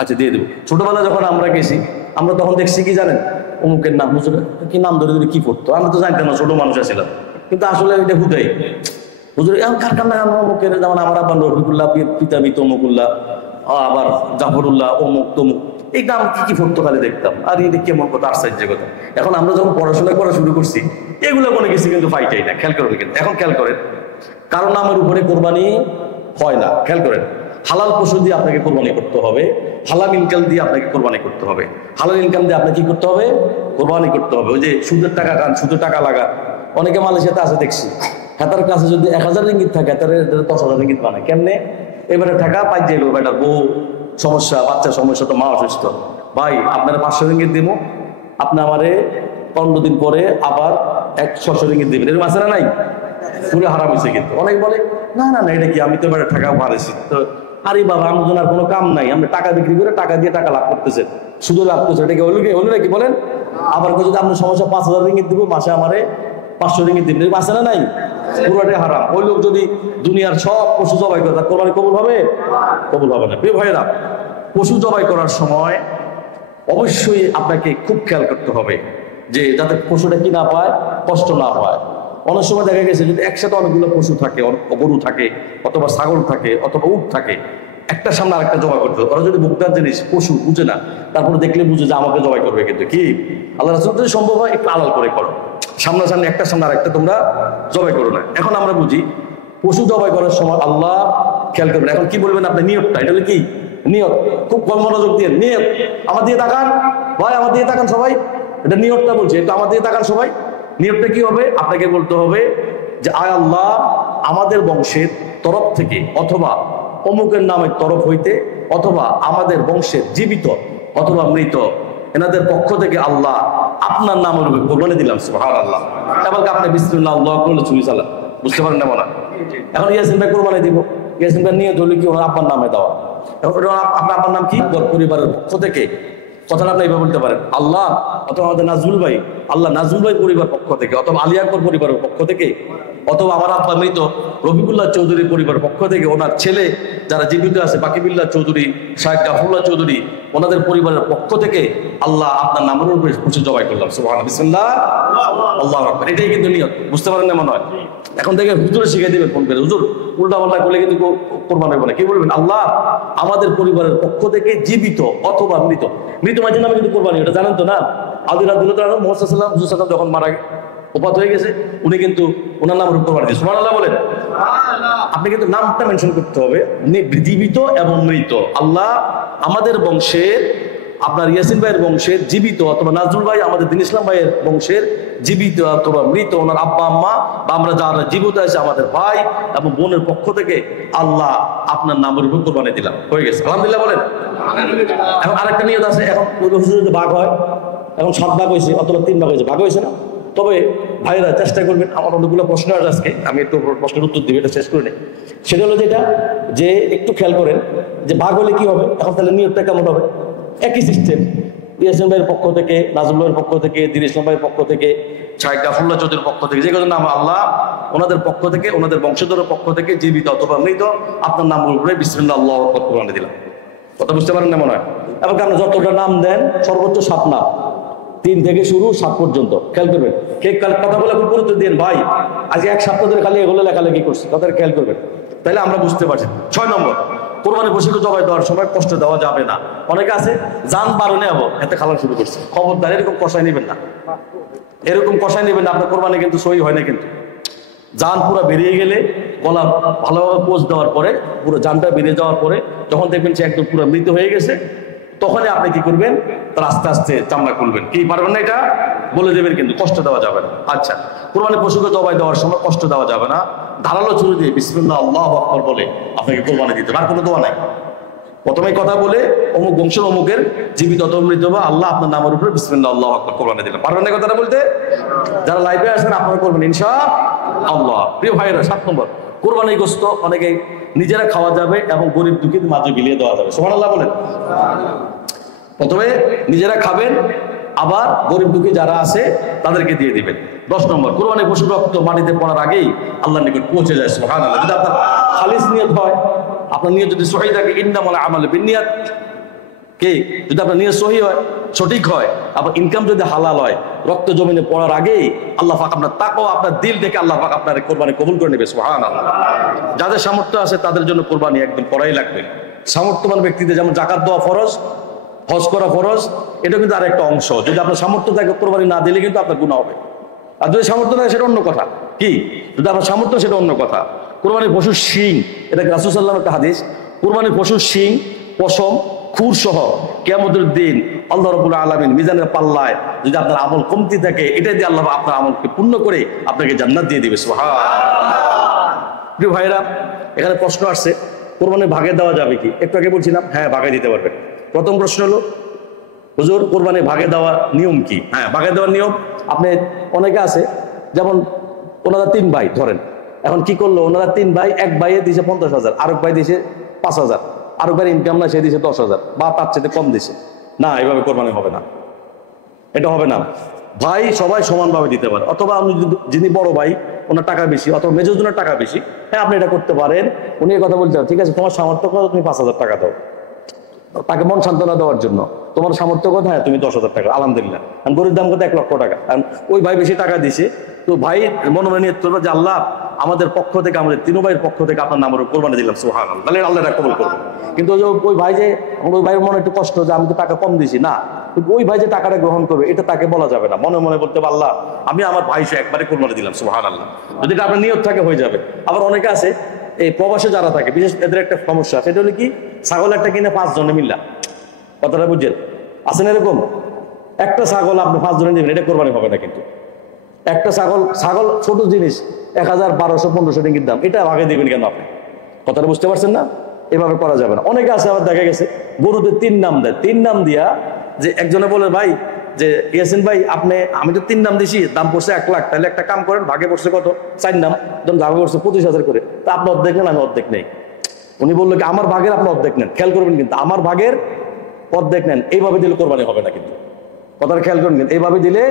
আচ্ছা দিয়ে দেবো, ছোটবেলা যখন আমরা গেছি, আমরা তখন দেখছি কি জানেন, অমুকের নাম, হুজুরের কি নাম ধরে ধরে কি করতো, আমরা তো জানতাম না, ছোট মানুষ ছিলাম। কিন্তু আসলে এটা হুদাই হুজুর কার কার নাম অমুকের, যেমন আমার আব্বা রফিকুল্লাহ, পিতা মিত অমুকুল্লাহ, আবার জাফরুল্লাহ, অমুক তমুক, এই নাম কি পড়তো খালি দেখতাম। আর এটা কেমন কথা, আশ্চর্য কথা। এখন আমরা যখন পড়াশোনা করা শুরু করছি, এগুলো কোনো কিছু কিন্তু ফাইটাই না। খেয়াল করবেন কিন্তু, এখন খেয়াল করেন, কারণ নামের উপরে কোরবানি হয় না। খেয়াল করেন, হালাল পশু দিয়ে আপনাকে কোরবানি করতে হবে, হালাল ইনকাম দিয়ে আপনাকে কোরবানি করতে হবে। হালাল ইনকাম দিয়ে আপনাকে কি করতে হবে? কোরবানি করতে হবে। ওই যে সুদের টাকা খান, সুদের টাকা লাগা, অনেকে মালয়েশিয়াতে আছে দেখছি, হেতার কাছে যদি 1000 রিঙ্গিত থাকে, তার 10,000 রিঙ্গিত বানায়। কেমনে? এবারে টাকা পাই যাইব, বেটার বউ সমস্যা, বাচ্চা সমস্যা, তো মা অসুস্থ, ভাই আপনারা 500 রিঙ্গিত দিব, আপনি আমারে 15 দিন পরে আবার 100 রিঙ্গিত দিবেন। এরকম আছে না নাই? পুরো হারাম হয়েছে। কিন্তু অনেক বলে না না না, এটা কি, আমি তো এবারে টাকা মারেছি, তো আরে বাবা আমাদের আর কোনো কাম নাই, আমরা টাকা বিক্রি করে টাকা দিয়ে টাকা লাভ করতেছে, শুধু লাভ করছে, এটা কি হলো নাকি বলেন? আবার যদি আপনার সমস্যা 5000 রিঙ্গিত দিব, মাসে আমারে 500 রিঙ্গিত দিবেন, এরকম আছে না নাই? পুরোটাই হারাম। ওই লোক যদি দুনিয়ার সব পশু জবাই করে, তার কোরবানি কবুল হবে? কবুল হবে না। প্রিয় ভাইয়েরা, পশু জবাই করার সময় অবশ্যই আপনাকে খুব খেয়াল করতে হবে যে যাতে পশুটা কি না পায়, কষ্ট না পায়। অনেক সময় দেখা গেছে যদি একসাথে অনেকগুলো পশু থাকে, গরু থাকে, অথবা ছাগল থাকে, অথবা উট থাকে, একটা সামনে আরেকটা জবাই করতে, ওরা যদি মুক্তার জিনিস পশু বুঝে না, তারপরে দেখলে বুঝে যে আমাকে জবাই করবে, কিন্তু কি আল্লাহ রাসূল যদি সম্ভব হয় একটু আলাল করে করো, সামনাসামনি একটা সামনে আরেকটা তোমরা জবাই করো না। এখন আমরা বুঝি পশু জবাই করার সময় আল্লাহ খেয়াল করবেন। এখন কি বলবেন আপনি? নিয়তটা, এটা হলো কি নিয়ত, খুব কম মনোযোগ দিয়ে নিয়ত। আমার দিয়ে তাকান ভাই, আমার দিয়ে তাকান সবাই, এটা নিয়তটা বলছে, এটা আমার দিয়ে তাকান সবাই। নিয়তটা কি হবে? আপনাকে বলতে হবে যে আয় আল্লাহ, আমাদের বংশের তরফ থেকে অথবা অমুকের নামের তরফ হইতে অথবা আমাদের বংশের জীবিত অথবা মৃত এনাদের পক্ষ থেকে আল্লাহ আপনার নামের উপর কোরবানি দিলাম। সুবহানাল্লাহ। এবার আপনি বিসমিল্লাহ আল্লাহু আকবার ছুরি চালা, বুঝতে পারেন না মনে? এখন ইয়াসিন ভাই কোরবানি দিব, ইয়াসিন ভাই নিয়ত হলো কি ওনার আপনার নামে দেওয়া। এখন আপনার নাম কি? পরিবারের পক্ষ থেকে কথাটা আপনি এইভাবে বলতে পারেন, আল্লাহ, অথবা আমাদের নাজমুল ভাই, আল্লাহ নাজমুল ভাই পরিবার পক্ষ থেকে, অথবা আলী আকবর পরিবারের পক্ষ থেকে, অথবা আমার আব্বা মৃত রফিকুল্লাহ চৌধুরী পরিবারের পক্ষ থেকে ওনার ছেলে যারা জীবিত আছে বাকিবুল্লাহ চৌধুরী, শাহেখ গাফরুল্লাহ চৌধুরী, ওনাদের পরিবারের পক্ষ থেকে আল্লাহ আপনার নামের উপরে পশু জবাই করলাম। সুবহানাল্লাহ, বিসমিল্লাহ, আল্লাহু আকবার। এটাই কিন্তু নিয়ত, বুঝতে পারেন না মনে হয়? এখন থেকে হুজুরে শিখিয়ে দিবেন ফোন করে, হুজুর উল্টা পাল্টা করলে কিন্তু কোরবানি হবে না। কি বলবেন? আল্লাহ আমাদের পরিবারের পক্ষ থেকে জীবিত অথবা মৃত, মৃত মাঝে নামে কিন্তু কোরবানি, ওটা জানেন তো না? আলী রাদিয়াল্লাহু তাআলা মুহাম্মদ সাল্লাল্লাহু আলাইহি ওয়াসাল্লাম যখন মারা ওফাত হয়ে গেছে, উনি কিন্তু ওনার নামের উপর কোরবানি দিয়েছেন। সুবহানাল্লাহ বলেন। আপনি কিন্তু নামটা মেনশন করতে হবে, জীবিত এবং মৃত। আল্লাহ আমাদের বংশের, আপনার ইয়াসিন ভাইয়ের বংশের জীবিত অথবা নাজরুল ভাই আমাদের দিন ইসলাম ভাইয়ের বংশের জীবিত অথবা মৃত, ওনার আব্বা আম্মা বা আমরা যারা জীবিত আছে আমাদের ভাই এবং বোনের পক্ষ থেকে আল্লাহ আপনার নামের উপর কোরবানি দিলাম, হয়ে গেছে। আলহামদুলিল্লাহ বলেন। এখন আরেকটা নিয়ত আছে, এখন যদি ভাগ হয়, এখন 7 ভাগ হয়েছে অথবা 3 ভাগ হয়েছে, ভাগ হয়েছে না? তবে ভাইরা চেষ্টা করবেন, আমার অনেকগুলো প্রশ্ন আছে আজকে, আমি একটু প্রশ্নের উত্তর দিই, এটা শেষ করে নিই। সেটা হলো যেটা যে একটু খেয়াল করেন যে ভাগ হলে কি হবে। এখন তাহলে নিয়তটা কেমন হবে? একই সিস্টেম, ইয়াসিন ভাইয়ের পক্ষ থেকে, নাজরুল ভাইয়ের পক্ষ থেকে, দিন ইসলাম ভাইয়ের পক্ষ থেকে, শাহেখ গাফরুল্লাহ চৌধুরীর পক্ষ থেকে, যে নাম আল্লাহ ওনাদের পক্ষ থেকে, ওনাদের বংশধরের পক্ষ থেকে জীবিত অথবা মৃত আপনার নাম উপরে বিসমিল্লাহ আল্লাহু আকবার কোরবানি দিলাম। কথা বুঝতে পারেন না মনে হয়? এবং আপনি যতটা নাম দেন সর্বোচ্চ 7 নাম, 3 থেকে শুরু 7 পর্যন্ত। খেয়াল করবেন, কথাগুলো খুব গুরুত্ব দিন ভাই। আজকে 1 সপ্তাহ ধরে খালি এগুলো লেখালেখি করছি, তাদের খেয়াল করবেন, তাহলে আমরা বুঝতে পারছি। 6 নম্বর, কোরবানি পশুকে জবাই দেওয়ার সময় কষ্ট দেওয়া যাবে না। অনেকে আছে জান বারণে হবো এতে খালা শুরু করছে, খবরদার এরকম কষাই নেবেন না, এরকম কষাই নেবেন না। আপনার কোরবানি কিন্তু সহি হয় না। কিন্তু জান পুরো বেরিয়ে গেলে, গলা ভালোভাবে পোষ দেওয়ার পরে, পুরো জানটা বেরিয়ে যাওয়ার পরে যখন দেখবেন সে একদম পুরো মৃত হয়ে গেছে, তখনই আপনি কি করবেন? তার আস্তে আস্তে চামড়া খুলবেন। কি পারবেন না? এটা বলে দেবেন, কিন্তু কষ্ট দেওয়া যাবে না। আচ্ছা, কোরবানি পশুকে জবাই দেওয়ার সময় কষ্ট দেওয়া যাবে না। ধারালো ছুরি দিয়ে বিসমিল্লাহ আল্লাহু আকবার বলে আপনাকে কোরবানি দিতে হবে, আর কোনো দোয়া নাই। প্রথমে কথা বলে অমুক বংশের অমুকের জীবিত অথবা মৃত বা আল্লাহ আপনার নামের উপরে বিসমিল্লাহ আল্লাহু আকবার কোরবানি দিলাম। পারবেন না কথাটা বলতে? যারা লাইভে আসেন আপনারা করবেন ইনশাআল্লাহ। প্রিয় ভাইরা, 7 নম্বর, কোরবানি গোশত অনেকে নিজেরা খাওয়া যাবে এবং গরিব দুঃখীর মাঝে বিলিয়ে দেওয়া যাবে। সুবহানাল্লাহ বলেন। প্রথমে নিজেরা খাবেন, আবার গরিব দুঃখী যারা আছে তাদেরকে দিয়ে দিবেন। 10 নম্বর, কোরবানি পশুর রক্ত মাটিতে পড়ার আগেই আল্লাহর নিকট পৌঁছে যায়। সুবহানাল্লাহ। যদি আপনার খালিস নিয়ত হয়, আপনার নিয়ত যদি সহি থাকে, ইন্নামাল আমালু বিন্নিয়াত, কে যদি আপনার নিয়ত সহি হয়, সঠিক হয়, আবার ইনকাম যদি হালাল হয়, রক্ত জমিনে পড়ার আগেই আল্লাহ পাক আপনার তাকওয়া, আপনার দিল থেকে আল্লাহ পাক আপনার কোরবানি কবুল করে নেবে। সুবহানাল্লাহ। যাদের সামর্থ্য আছে তাদের জন্য কোরবানি একদম করাই লাগবে। সামর্থ্যবান ব্যক্তিদের যেমন জাকাত দেওয়া ফরজ, হজ করা ফরজ, এটা কিন্তু আর একটা অংশ। যদি আপনার সামর্থ্য থাকে কোরবানি না দিলে কিন্তু আপনার গুনাহ হবে। আর যদি সামর্থ্য থাকে সেটা অন্য কথা। কি? যদি আপনার সামর্থ্য, সেটা অন্য কথা। কোরবানির পশুর শিং, এটা রাসূল সাল্লাল্লাহু আলাইহি ওয়াসাল্লামের একটা হাদিস, কোরবানির পশুর শিং, পশম, খুর সহ কিয়ামতের দিন আল্লাহ রাব্বুল আলামিন মিজানের পাল্লায় যদি আপনার আমল কমতি থাকে, এটা দিয়ে আল্লাহ আপনার আমলকে পূর্ণ করে আপনাকে জান্নাত দিয়ে দিবে। সুবহানাল্লাহ। প্রিয় ভাইরা, এখানে প্রশ্ন আসছে, কোরবানি ভাগে দেওয়া যাবে কি? একটু আগে বলছিলাম হ্যাঁ, ভাগে দিতে পারবেন। প্রথম প্রশ্ন হলো, হুজুর কোরবানি ভাগে দেওয়ার নিয়ম কি? হ্যাঁ, ভাগে দেওয়ার নিয়ম, আপনি অনেকে আছে যেমন ওনারা 3 ভাই ধরেন, এখন কি করলো, ওনারা 3 ভাই, এক ভাইয়ে দিয়েছে 50,000, আরেক ভাই দিয়েছে 5,000, আরেক ভাইয়ের ইনকাম না, সে দিয়েছে 10,000 বা তার চেয়ে কম দিছে। না, এভাবে কোরবানি হবে না, এটা হবে না। ভাই সবাই সমানভাবে দিতে পারে। অথবা আপনি যিনি বড় ভাই, ওনার টাকা বেশি, অথবা মেজজনের টাকা বেশি, হ্যাঁ আপনি এটা করতে পারেন। উনি এই কথা বলতে হবে, ঠিক আছে তোমার সামর্থ্য কত, তুমি 5,000 টাকা দাও, তাকে মন সান্ত্বনা দেওয়ার জন্য। তোমার সামর্থ্য কথা, হ্যাঁ তুমি 10,000 টাকা, আলহামদুলিল্লাহ। কারণ গরিব দাম কত, 1 লক্ষ টাকা। কারণ ওই ভাই বেশি টাকা দিছে, তো ভাই মনে মনে নিয়ত করবে যে আল্লাহ আমাদের পক্ষ থেকে, আমাদের 3 ভাইয়ের পক্ষ থেকে আপনার নামের কোরবানি দিলাম। সুবহানাল্লাহ। তাহলে আল্লাহ এটা কবুল করবে। কিন্তু ওই ভাই যে, ওই ভাইয়ের মনে একটু কষ্ট যে আমি তো টাকা কম দিছি, না, কিন্তু ওই ভাই যে টাকাটা গ্রহণ করবে এটা তাকে বলা যাবে না। মনে মনে বলতে হবে আল্লাহ আমি আমার ভাই সে একবারে কোরবানি দিলাম। সুবহানাল্লাহ। যদি এটা আপনার নিয়ত থাকে হয়ে যাবে। আবার অনেকে আছে এই প্রবাসে যারা থাকে, বিশেষ এদের একটা সমস্যা, সেটা হলো কি, ছাগল একটা কিনে 5 জনে মিললা, কথাটা বুঝছেন? আছেন এরকম? একটা ছাগল আপনি 5 জনে নেবেন, এটা কোরবানি হবে না। কিন্তু একটা ছাগল ছোট জিনিস, 1,000, 1,200, 1,500 রিঙ্গিত দাম, এটা ভাগে দিবেন কেন আপনি? কথাটা বুঝতে পারছেন না? এভাবে করা যাবে না। অনেকে আছে আবার দেখা গেছে গরুতে 3 নাম দেয়, 3 নাম দিয়া যে একজনে বলে ভাই যে ইয়াসিন ভাই আমি তো 3 নাম দিছি, দাম পড়ছে 1 লাখ, তাহলে একটা কাম করেন, ভাগে পড়ছে কত, 4 নাম, ধরুন ভাগে পড়ছে 25,000 করে, তা আপনি অর্ধেক নেন, আমি অর্ধেক নেই। উনি বললো কি আমার ভাগের আপনি অর্ধেক নেন। খেয়াল করবেন কিন্তু, আমার ভাগের অর্ধেক নেন, এইভাবে দিলে কোরবানি হবে না। কিন্তু কথাটা খেয়াল করবেন, এইভাবে দিলে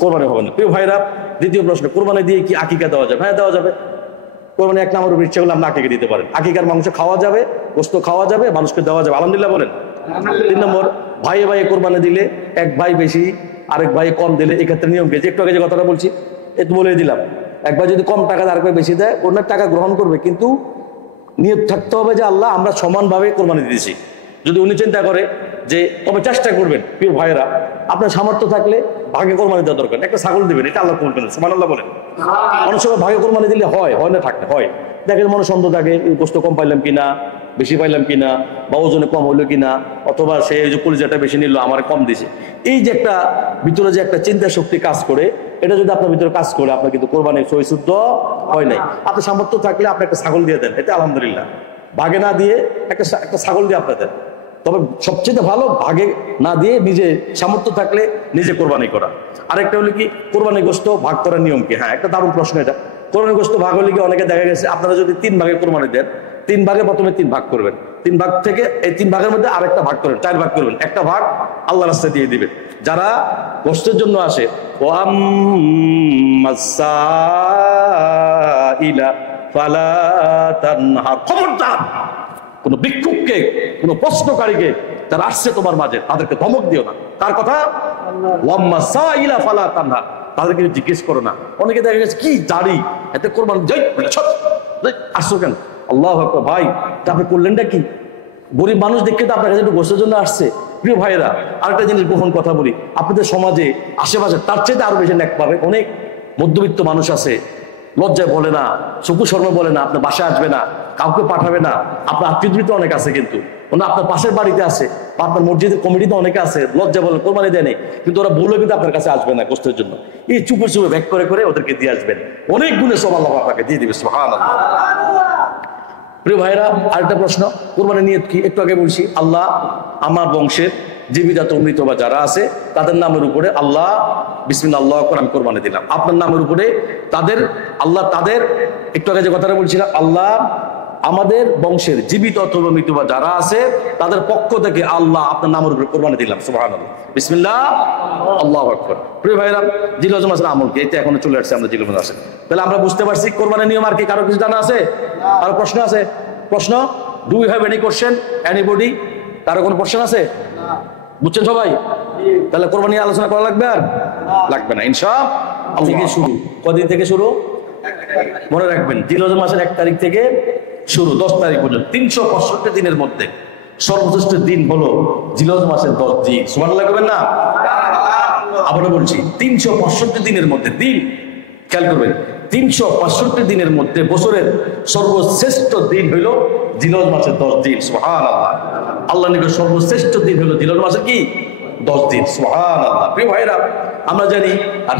কোরবানি হবে না। প্রিয় ভাইরা, দ্বিতীয় প্রশ্ন, কোরবানি দিয়ে কি আকিকা দেওয়া যাবে? হ্যাঁ, দেওয়া যাবে। কোরবানি 1 নম্বর ইচ্ছা করলে আমরা আকিকা দিতে পারেন। আকিকার মাংস খাওয়া যাবে, গোস্ত খাওয়া যাবে, মানুষকে দেওয়া যাবে। আলহামদুলিল্লাহ বলেন। 3 নম্বর, ভাইয়ে ভাইয়ে কোরবানি দিলে এক ভাই বেশি আরেক ভাই কম দিলে এক্ষেত্রে নিয়ম কি? একটু আগে যে কথাটা বলছি একটু বলে দিলাম। এক ভাই যদি কম টাকা দেয় আরেক ভাই বেশি দেয়, অন্যের টাকা গ্রহণ করবে, কিন্তু নিয়ত থাকতে হবে যে আল্লাহ আমরা সমানভাবে কোরবানি দিয়েছি। যদি উনি চিন্তা করে যে তবে চেষ্টা করবেন, প্রিয় ভাইয়েরা, আপনার সামর্থ্য থাকলে ভাগে কোরবানি দেওয়া দরকার, একটা ছাগল দিবেন, এটা আল্লাহ কবুল করেন। সুবহানাল্লাহ বলেন। অনেক সময় ভাগে কোরবানি দিলে হয় না, থাকলে হয়, দেখেন মনে সন্দেহ থাকে, গোস্ত কম পাইলাম কিনা, বেশি পাইলাম কিনা, বা ওজনে কম হলো কিনা, অথবা সে যে কলিজাটা বেশি নিল আমার কম দিছে। এই যে একটা ভিতরে যে একটা চিন্তা শক্তি কাজ করে, এটা যদি আপনার ভিতরে কাজ করে, আপনার কিন্তু কোরবানির সহি শুদ্ধ হয় নাই। আপনার সামর্থ্য থাকলে আপনি একটা ছাগল দিয়ে দেন, এতে আলহামদুলিল্লাহ। ভাগে না দিয়ে একটা ছাগল দিয়ে আপনি দেন। তবে সবচেয়ে ভালো ভাগে না দিয়ে নিজে সামর্থ্য থাকলে নিজে কোরবানি করা। আরেকটা হলো কি, কোরবানি গোস্ত ভাগ করার নিয়ম কি? হ্যাঁ, একটা দারুণ প্রশ্ন এটা। কোরবানি গোস্ত ভাগ হলে কি, অনেকে দেখা গেছে আপনারা যদি 3 ভাগে কোরবানি দেন, 3 ভাগে প্রথমে 3 ভাগ করবেন, 3 ভাগ থেকে এই 3 ভাগের মধ্যে আরেকটা ভাগ করবেন, 4 ভাগ করবেন, একটা ভাগ আল্লাহর রাস্তায় দিয়ে দিবেন। যারা গোস্তের জন্য আসে, ও আম্মাসাইলা ফালা তানহার, খবরদার কোন ভিক্ষুককে, কোন প্রশ্নকারীকে যারা আসছে তোমার মাঝে, তাদেরকে ধমক দিও না। কার কথা? ওয়াম্মাসাইলা ফালা তানহার, তাদেরকে জিজ্ঞেস করো না। অনেকে দেখা গেছে কি দাড়ি, এতে কোরবানি আসছো কেন? আল্লাহু আকবার। ভাই, আপনি করলেনটা কি? গরিব মানুষ দেখে তো আপনার কাছে একটু গোস্তের জন্য আসছে। প্রিয় ভাইয়েরা, আরেকটা জিনিস গোপন কথা বলি, আপনাদের সমাজে আশেপাশে তার চাইতে আরো বেশি ন্যাক পাবে। অনেক মধ্যবিত্ত মানুষ আছে, লজ্জায় বলে না, চক্ষু শর্মে বলে না, আপনার বাসায় আসবে না, কাউকে পাঠাবে না। আপনার আত্মীয় অনেক আছে, কিন্তু ওরা আপনার পাশের বাড়িতে আছে, বা আপনার মসজিদের কমিটিতে অনেকে আছে, লজ্জা বলে কোরবানি দেয় নেই, কিন্তু ওরা বললে কিন্তু আপনার কাছে আসবে না গোস্তের জন্য। এই চুপে চুপে ব্যাক করে করে ওদেরকে দিয়ে আসবেন, অনেক গুণে সব আল্লাহ আপনাকে দিয়ে দিবে। সুবহানাল্লাহ। প্রিয় ভাইরা, আরেকটা প্রশ্ন, কোরবানির নিয়ত কি? একটু আগে বলছি, আল্লাহ আমার বংশের জীবিত মৃত বা যারা আছে তাদের নামের উপরে আল্লাহ বিসমিল্লাহ আল্লাহু আকবার আমি কোরবানি দিলাম। আপনার নামের উপরে তাদের আল্লাহ, তাদের একটু আগে যে কথাটা বলছিলাম, আল্লাহ আমাদের বংশের জীবিত অথবা মৃত বা যারা আছে তাদের পক্ষ থেকে আল্লাহ আপনার নামের উপরে কোরবানি দিলাম। সুবহানাল্লাহ, বিসমিল্লাহ আল্লাহু আকবার। প্রিয় ভাইরা, জিলহজ মাসের আমল কি? এটা এখনো চলে আসছে, আমরা জিলহজ মাসে। তাহলে আমরা বুঝতে পারছি কোরবানির নিয়ম। আর কি কারো কিছু জানা আছে? আর প্রশ্ন আছে? প্রশ্ন? Do you have any question? Anybody? কারো কোনো প্রশ্ন আছে? বুঝছেন সবাই? তাহলে কোরবানি আলোচনা করা লাগবে? আর লাগবে না ইনশাআল্লাহ। থেকে শুরু, কদিন থেকে শুরু? মনে রাখবেন, জিলহজ মাসের 1 তারিখ থেকে শুরু 10 তারিখ পর্যন্ত 365 দিনের মধ্যে সর্বশ্রেষ্ঠ দিন হলো জিলহজ মাসের 10 দিন। সুবহানাল্লাহ করবেন না? আবারও বলছি, 365 দিনের মধ্যে দিন, খেয়াল করবেন, 365 দিনের মধ্যে বছরের সর্বশ্রেষ্ঠ দিন হইল জিলহজ মাসের 10 দিন। সুবহানাল্লাহ। আল্লাহ নবীর সর্বশ্রেষ্ঠ দিন হলো জিলহজ মাসের কি? 10 দিন। সুবহানাল্লাহ। প্রিয় ভাইরা, আমরা জানি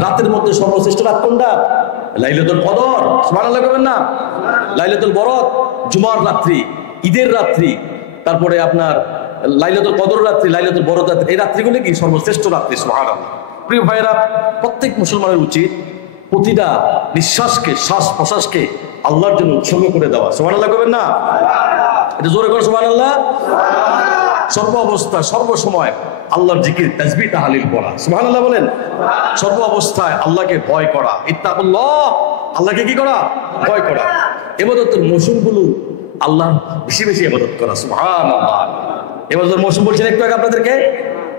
রাতের মধ্যে সর্বশ্রেষ্ঠ রাত কোনটা? লাইলাতুল কদর। সুবহানাল্লাহ করবেন না? লাইলাতুল বরাত, জুমার রাত্রি, ঈদের রাত্রি, তারপরে আপনার লাইলাতুল কদর রাত্রি, লাইলাতুল বরাত রাত্রি, এই রাত্রিগুলো কি সর্বশ্রেষ্ঠ রাত্রি। সুবহানাল্লাহ। প্রিয় ভাইরা, প্রত্যেক মুসলমানের উচিত প্রতিটা নিঃশ্বাসকে, শ্বাস প্রশ্বাসকে আল্লাহর জন্য উৎসর্গ করে দেওয়া। সুবহানাল্লাহ করবেন না? এটা জোরে করে সুবহানাল্লাহ। সর্ব অবস্থায়, সর্বসময় আল্লাহর জিকির, তাসবিহ, তাহলিল পড়া। সুবহানাল্লাহ বলেন। সর্ব অবস্থায় আল্লাহকে ভয় করা, ইত্তাকুল্লাহ, আল্লাহকে কি করা? ভয় করা। ইবাদতের মৌসুমগুলো আল্লাহ বেশি বেশি ইবাদত করা। সুবহানাল্লাহ। ইবাদতের মৌসুম বলছেন একটু আগে আপনাদেরকে,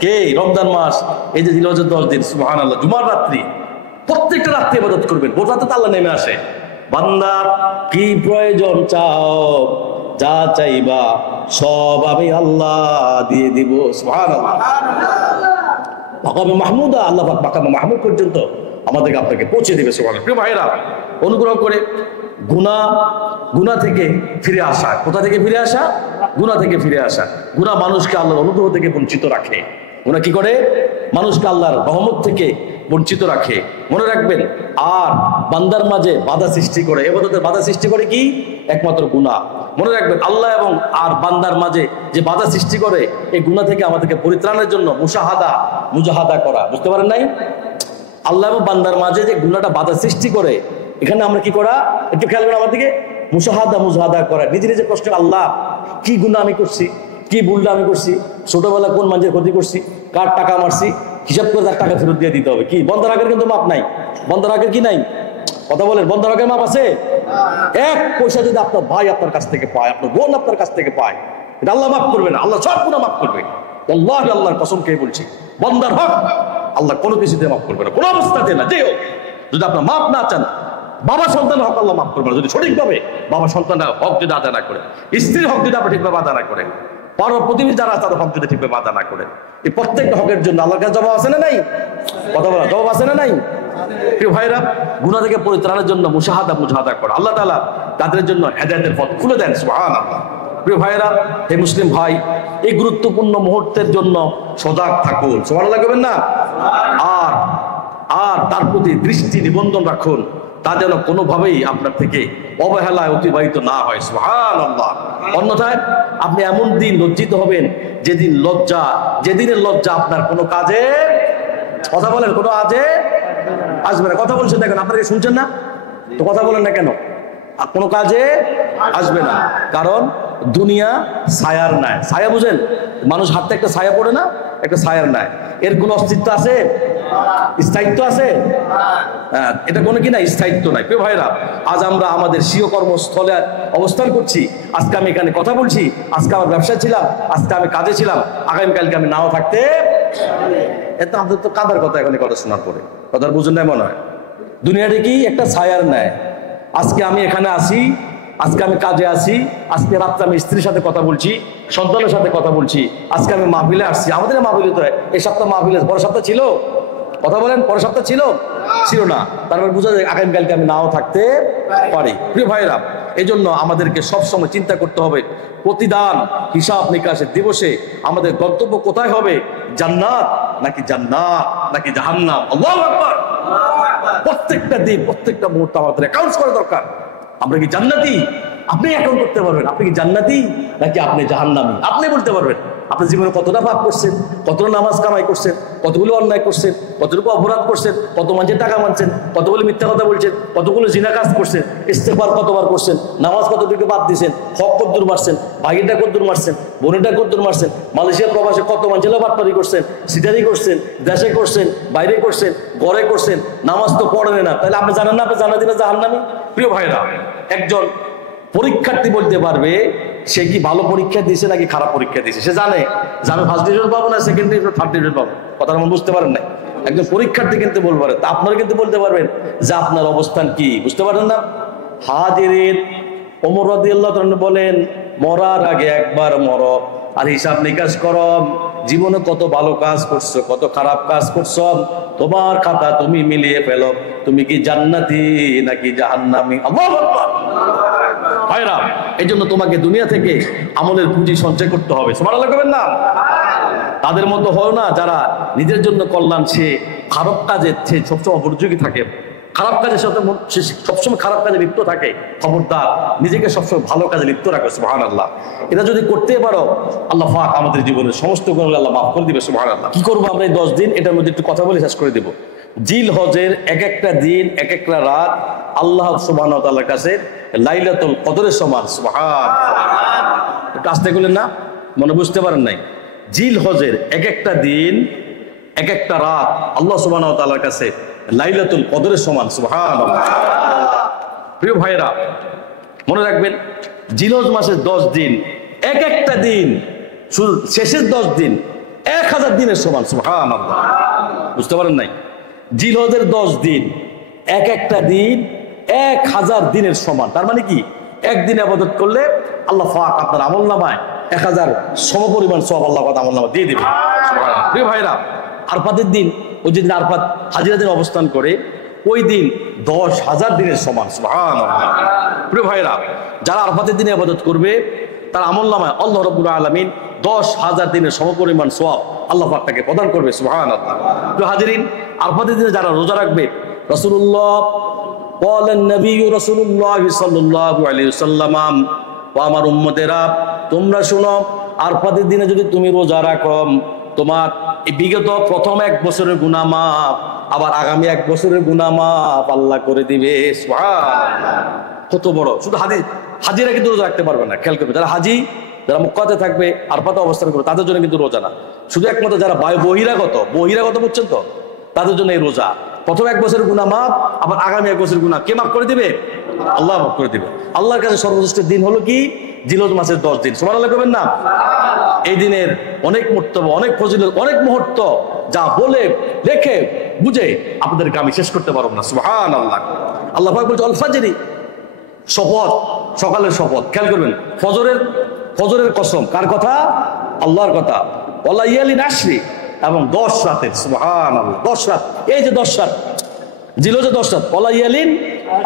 কে? রমজান মাস, এই যে জিলহজের 10 দিন। সুবহানাল্লাহ। জুমার রাত্রি, প্রত্যেকটা রাত্রি ইবাদত করবেন। ভোর রাতে তো আল্লাহ নেমে আসে, বান্দা কি প্রয়োজন চাও, যা চাইবা সব আমি আল্লাহ দিয়ে দিব। সুবহানাল্লাহ। মাকামে মাহমুদা, আল্লাহ পাক মাকামে মাহমুদ পর্যন্ত আমাদেরকে আপনাকে পৌঁছে দিবে। সুবহানাল্লাহ। প্রিয় ভাইরা, অনুগ্রহ করে গুনাহ থেকে ফিরে আসা। কোথা থেকে ফিরে আসা? গুনাহ থেকে ফিরে আসা। গুনাহ মানুষকে আল্লাহর অনুগ্রহ থেকে বঞ্চিত রাখে। গুনাহ কি করে? মানুষকে আল্লাহর রহমত থেকে বঞ্চিত রাখে। মনে রাখবেন, আর বান্দার মাঝে বাধা সৃষ্টি করে, ইবাদতের বাধা সৃষ্টি করে কি? একমাত্র গুনাহ। মনে রাখবেন, আল্লাহ এবং আর বান্দার মাঝে যে বাধা সৃষ্টি করে, এই গুনাহ থেকে আমাদেরকে পরিত্রাণের জন্য মুজাহাদা করা। বুঝতে পারেন নাই? আল্লাহ এবং বান্দার মাঝে যে গুনাহটা বাধা সৃষ্টি করে, এখানে আমরা কি করা? একটু খেয়াল করেন আমার দিকে। মুজাহাদা করা, নিজে নিজে প্রশ্ন, আল্লাহ কি গুনাহ আমি করছি, কি ভুলটা আমি করছি, ছোটবেলা কোন মানুষের ক্ষতি করছি, কার টাকা মারছি, হিসাব করে তার টাকা ফেরত দিয়ে দিতে হবে। কি বন্ধার আগের কিন্তু মাপ নাই, বন্ধার আগের কি নাই, কথা বলেন, বন্ধার আগের মাপ আছে? এক পয়সা যদি আপনার ভাই আপনার কাছ থেকে পায়, আপনার বোন আপনার কাছ থেকে পায়, এটা আল্লাহ মাফ করবে না, আল্লাহ সব গুনাহ মাফ করবে। আল্লাহ আল্লাহর কসম খেয়ে বলছি, বন্দার হক আল্লাহ কোনো কিছুতে মাফ করবে না, কোনো অবস্থাতে না। যে হোক, যদি আপনার মাফ না চান, বাবা সন্তানের হক আল্লাহ মাফ করবে না যদি সঠিকভাবে বাবা সন্তানের হক যদি আদায় না করে, স্ত্রীর হক যদি আপনি ঠিকভাবে আদায় না করে, পাড়া প্রতিবেশী যারা তাদের হক যদি ঠিকভাবে আদায় না করে, এই প্রত্যেকটা হকের জন্য আল্লাহর কাছে জবাব আছে না নাই? কথা বলা জবাব আছে না নাই? প্রিয় ভাইরা, গুনাহ থেকে পরিত্রাণের জন্য মুজাহাদা করে আল্লাহ তাআলা তাদের জন্য হেদায়েতের পথ খুলে দেন। সুবহানাল্লাহ। প্রিয় ভাইরা, হে মুসলিম ভাই, এই গুরুত্বপূর্ণ মুহূর্তের জন্য সজাগ থাকুন। সুবহানাল্লাহ করবেন না? আর তার প্রতি দৃষ্টি নিবন্ধন রাখুন, তা যেন কোনোভাবেই আপনার থেকে অবহেলায় অতিবাহিত না হয়। সুবহানাল্লাহ। অন্যথায় আপনি এমন দিন লজ্জিত হবেন যেদিনের লজ্জা আপনার কোনো কাজে, কথা বলেন, কোনো কাজে আসবে না। কথা বলছেন দেখেন, আপনারা কি শুনছেন না? তো কথা বলেন না কেন? কোনো কাজে আসবে না, কারণ দুনিয়া ছায়ার নাই। ছায়া বুঝেন? মানুষ হাতে একটা ছায়া পড়ে না, একটা ছায়ার নাই, এর কোনো অস্তিত্ব আছে? স্থায়িত্ব আছে? এটা কোনো কি না, স্থায়িত্ব নাই। প্রিয় ভাইরা, আজ আমরা আমাদের স্বীয় কর্মস্থলে অবস্থান করছি, আজকে আমি এখানে কথা বলছি, আজকে আমার ব্যবসায় ছিলাম, আজকে আমি কাজে ছিলাম, আগামীকালকে আমি নাও থাকতে। এত আমাদের তো কাঁদার কথা এখন কথা শোনার পরে, কথা বুঝুন না মনে হয়? দুনিয়াটা কি একটা ছায়ার নাই। আজকে আমি এখানে আসি, আজকে আমি কাজে আসি, আজকে রাত্রে আমি স্ত্রীর সাথে কথা বলছি, সন্তানের সাথে কথা বলছি, আজকে আমি মাহফিলে আসছি। আমাদের মাহফিলে তো এই সপ্তাহ মাহফিলে, পরের সপ্তাহ ছিল, কথা বলেন, পরের সপ্তাহ ছিল না, তারপর বোঝা যায় আগামীকালকে আমি নাও থাকতে পারি। প্রিয় ভাইরা, এই জন্য আমাদেরকে সবসময় চিন্তা করতে হবে, প্রতিদান হিসাব নিকাশের দিবসে আমাদের গন্তব্য কোথায় হবে? জান্নাত নাকি জাহান্নাম? আল্লাহু আকবার। প্রত্যেকটা দিন, প্রত্যেকটা মুহূর্ত আমাদের অ্যাকাউন্টস করা দরকার। আমরা কি জান্নাতি? আপনি অ্যাকাউন্ট করতে পারবেন, আপনি কি জান্নাতি নাকি আপনি জাহান্নামী? আপনি বলতে পারবেন আপনার জীবনে কতটা পাপ করছেন, কতটা নামাজ কামাই করছেন, কতগুলো অন্যায় করছেন, কতটুকু অপরাধ করছেন, কত মানুষের টাকা মানছেন, কতগুলো মিথ্যা কথা বলছেন, কতগুলো জিনা কাজ করছেন, ইস্তেগফার কতবার করছেন, নামাজ কতটুকু বাদ দিয়েছেন, হক কতদূর মারছেন, ভাইটা কতদূর মারছেন, বোনেটা কতদূর মারছেন, মালয়েশিয়া প্রবাসে কত মানুষের বাটপারি করছেন, সিটারি করছেন, দেশে করছেন, বাইরে করছেন, ঘরে করছেন, নামাজ তো পড়েন না, তাহলে আপনি জানেন না আপনি জান্নাতি না জাহান্নামী? প্রিয় ভাইরা, একজন পরীক্ষার্থী বলতে পারবে সে কি ভালো পরীক্ষা দিয়েছে নাকি খারাপ পরীক্ষা দিয়েছে। সে জানে যে আমি ফার্স্ট ডিভিশন পাবো না, সেকেন্ড ডিভিশন, থার্ড ডিভিশন পাবো। কথা মনে বুঝতে পারেন না? একজন পরীক্ষার্থী কিন্তু বলতে পারে, তা আপনারা কিন্তু বলতে পারবেন যে আপনার অবস্থান কি, বুঝতে পারেন না? হাজিরিন, ওমর রাদিয়াল্লাহু তাআলা বলেন, মরার আগে একবার মরো আর হিসাব নিকাশ করো, জীবনে কত ভালো কাজ করছো, কত খারাপ কাজ করছো, তোমার খাতা তুমি মিলিয়ে ফেলো, তুমি কি জান্নাতি নাকি জাহান্নামী। আল্লাহু আকবার। ভাইরা, এই জন্য তোমাকে দুনিয়া থেকে আমলের পুঁজি সঞ্চয় করতে হবে। সুবহানাল্লাহ করবেন না? তাদের মতো হয় না যারা নিজের জন্য কল্যাণ, সে খারাপ কাজে সে সবসময় অপরযোগী থাকে, খারাপ কাজে সবসময় খারাপ কাজে লিপ্ত থাকে। খবরদার, নিজেকে সবসময় ভালো কাজে লিপ্ত রাখো। সুবহানাল্লাহ। এটা যদি করতে পারো, আল্লাহ পাক আমাদের জীবনের সমস্ত গুনাহ আল্লাহ মাফ করে দিবে। সুবহানাল্লাহ। কি করবো আমরা এই 10 দিন? এটার মধ্যে একটু কথা বলে শেষ করে দেব। জিল হজের এক একটা দিন, এক একটা রাত আল্লাহ সুবহানাহু ওয়া তাআলার কাছে লাইলাতুল কদরের সমান। সুবহানাল্লাহ। একটু আস্তে বলেন না, মনে বুঝতে পারেন নাই? জিল হজের এক একটা দিন, এক একটা রাত আল্লাহ সুবহানাহু ওয়া তাআলার কাছে লাইলাতুল কদরের সমান। সুবহানাল্লাহ। প্রিয় ভাইরা, মনে রাখবেন, জিলহজ মাসের 10 দিন, এক একটা দিন, শুধু শেষের 10 দিন 1000 দিনের সমান। সুবহানাল্লাহ। বুঝতে পারেন নাই? জিলহজের 10 দিন, এক একটা দিন 1000 দিনের সমান। তার মানে কি, একদিন ইবাদত করলে আল্লাহ পাক আপনার আমলনামায় 1000 সমপরিমাণ সওয়াব আল্লাহ পাক আমলনামায় দিয়ে দিবে। সুবহানাল্লাহ। প্রিয় ভাইরা, আরফাতের দিন, ওই যেদিন আরফাত হাজিরা দিন অবস্থান করে, ওই দিন 10,000 দিনের সমান। সুবহানাল্লাহ। প্রিয় ভাইরা, যারা আরফাতের দিনে ইবাদত করবে তার আমলনামায় আল্লাহ রাব্বুল আলামিন 10,000 দিনের সমপরিমাণ সওয়াব আল্লাহ পাক তাকে প্রদান করবে। সুবহানাল্লাহ। প্রিয় হাজিরিন, আরফাতের দিনে যারা রোজা রাখবে, রাসূলুল্লাহ বলেন, নবী রাসূলুল্লাহ সাল্লাল্লাহু আলাইহি ওয়াসাল্লাম, ও আমার উম্মতেরা তোমরা শুনো, আরফাতের দিনে যদি তুমি রোজা রাখো, তোমার এই বিগত প্রথম 1 বছরের গুনাহ মাফ, আবার আগামী 1 বছরের গুনাহ মাফ আল্লাহ করে দিবে। সুবহানাল্লাহ। কত বড়! শুধু হাজিরা কিন্তু রোজা রাখতে পারবে না, খেয়াল করবে, যারা হাজি যারা মক্কাতে থাকবে আরফাতে অবস্থান করবে তাদের জন্য কিন্তু রোজা না, শুধু একমাত্র যারা বহিরাগত বুঝছেন তো, তাদের জন্য এই রোজা। প্রথম 1 বছরের গুনাহ মাফ, আবার আগামী 1 বছরের গুনাহ কে মাফ করে দিবে? আল্লাহ মাফ করে দিবে। আল্লাহর কাছে সর্বশ্রেষ্ঠ দিন হলো কি? জিলহজ মাসের 10 দিন। সুবহানাল্লাহ করবেন না? এই দিনের অনেক মর্তবা, অনেক ফজিলত, অনেক মুহূর্ত যা বলে লেখে বুঝে আপনাদেরকে আমি শেষ করতে পারবো না। সুবহানাল্লাহ। আল্লাহ পাক বলছে আল ফাজরি, শপথ, সকালের শপথ। খেয়াল করবেন, ফজরের কসম কার কথা? আল্লাহর কথা। ওয়ালাইয়ালিন আশরি, এবং 10 রাতের। সুবহানাল্লাহ, 10 রাত। এই যে 10 রাত, জিলহজে 10 রাত, ওয়ালাইয়ালিন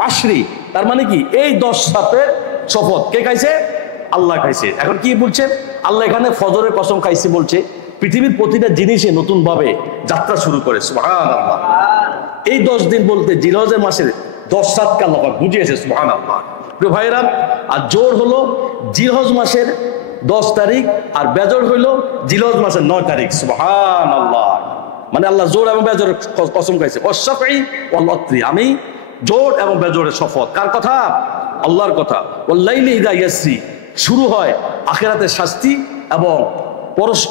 আশরি, তার মানে কি? এই 10 রাতের শপথ কে খাইছে? আল্লাহ খাইছে। এখন কি বলছে আল্লাহ? এখানে ফজরের কসম খাইছে বলছে, পৃথিবীর প্রতিটা জিনিসে নতুন ভাবে যাত্রা শুরু করে। সুবহানাল্লাহ। এই 10 দিন বলতে জিলহজের মাসের 10 রাতকে আল্লাহ পাক বুঝিয়েছে। সুবহানাল্লাহ। প্রিয় ভাইরা, আর জোর হলো জিলহজ মাসের 10 তারিখ, আর বেজর হইলো জিলহজ মাসের 9 তারিখ। সুবহানাল্লাহ। মানে আল্লাহ জোর এবং বেজরের কসম খাইছে। ওয়াশফাই ওয়াল ওয়াতরি, আমি জোর এবং বেজরের শপথ। কার কথা? আল্লাহর কথা। ওয়াল্লাইলি ইযা ইয়াসরি, শুরু হয় আখিরাতের শাস্তি এবং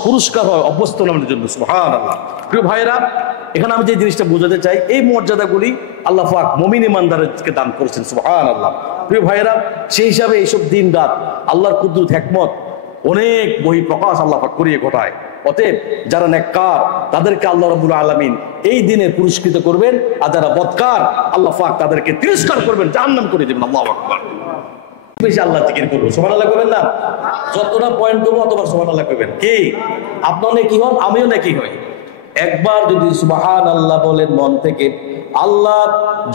পুরস্কার হয় অভ্যস্তনামের জন্য। সুবহানাল্লাহ। প্রিয় ভাইরা, এখানে আমি যে জিনিসটা বোঝাতে চাই, এই মর্যাদাগুলি আল্লাহ পাক মুমিন ইমানদারকে দান করেছেন। সুবহানাল্লাহ। প্রিয় ভাইরা, সেই হিসাবে এইসব দিন রাত আল্লাহর কুদরত হিকমত অনেক বহি প্রকাশ আল্লাহ পাক করিয়ে ঘটায়। অতএব যারা নেককার তাদেরকে আল্লাহ রাব্বুল আলামিন এই দিনে পুরস্কৃত করবেন, আর যারা বদকার আল্লাহ পাক তাদেরকে তিরস্কার করবেন, জাহান্নাম করে দেবেন। আল্লাহু আকবার। বেশি আল্লাহ জিকির করবো, সুবহানাল্লাহ করবেন না? যতটা পয়েন্ট দেবো অতবার সুবহানাল্লাহ করবেন। কি আপনার নেকি হন, আমিও নেকি হই। একবার যদি সুবহানাল্লাহ বলেন মন থেকে, আল্লাহ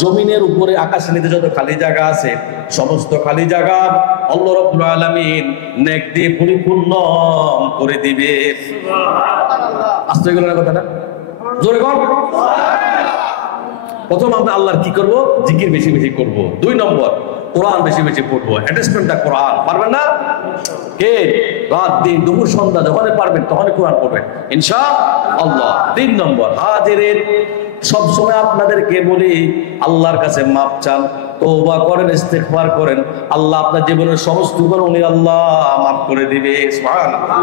জমিনের উপরে আকাশের নিচে যত খালি জায়গা আছে সমস্ত খালি জায়গা আল্লাহ রাব্বুল আলামিন নেক দিয়ে পরিপূর্ণ করে দিবে। আস্তে গেল না কথাটা? জোরে কর। প্রথম আমরা আল্লাহর কি করব? জিকির বেশি বেশি করব। 2 নম্বর, কোরআন বেশি বেশি পড়বো। অ্যাটাচমেন্টটা কোরআন। পারবেন না? কে রাত দিন দুপুর সন্ধ্যা যখন পারবেন তখনই কোরআন পড়বেন ইনশাআল্লাহ। 3 নম্বর, হাজিরের সবসময় আপনাদেরকে বলি আল্লাহর কাছে মাপ চান, তওবা করেন, ইস্তিগফার করেন। আল্লাহ আপনার জীবনের সমস্ত গুনাহ উনি আল্লাহ মাফ করে দিবে। সুবহানাল্লাহ।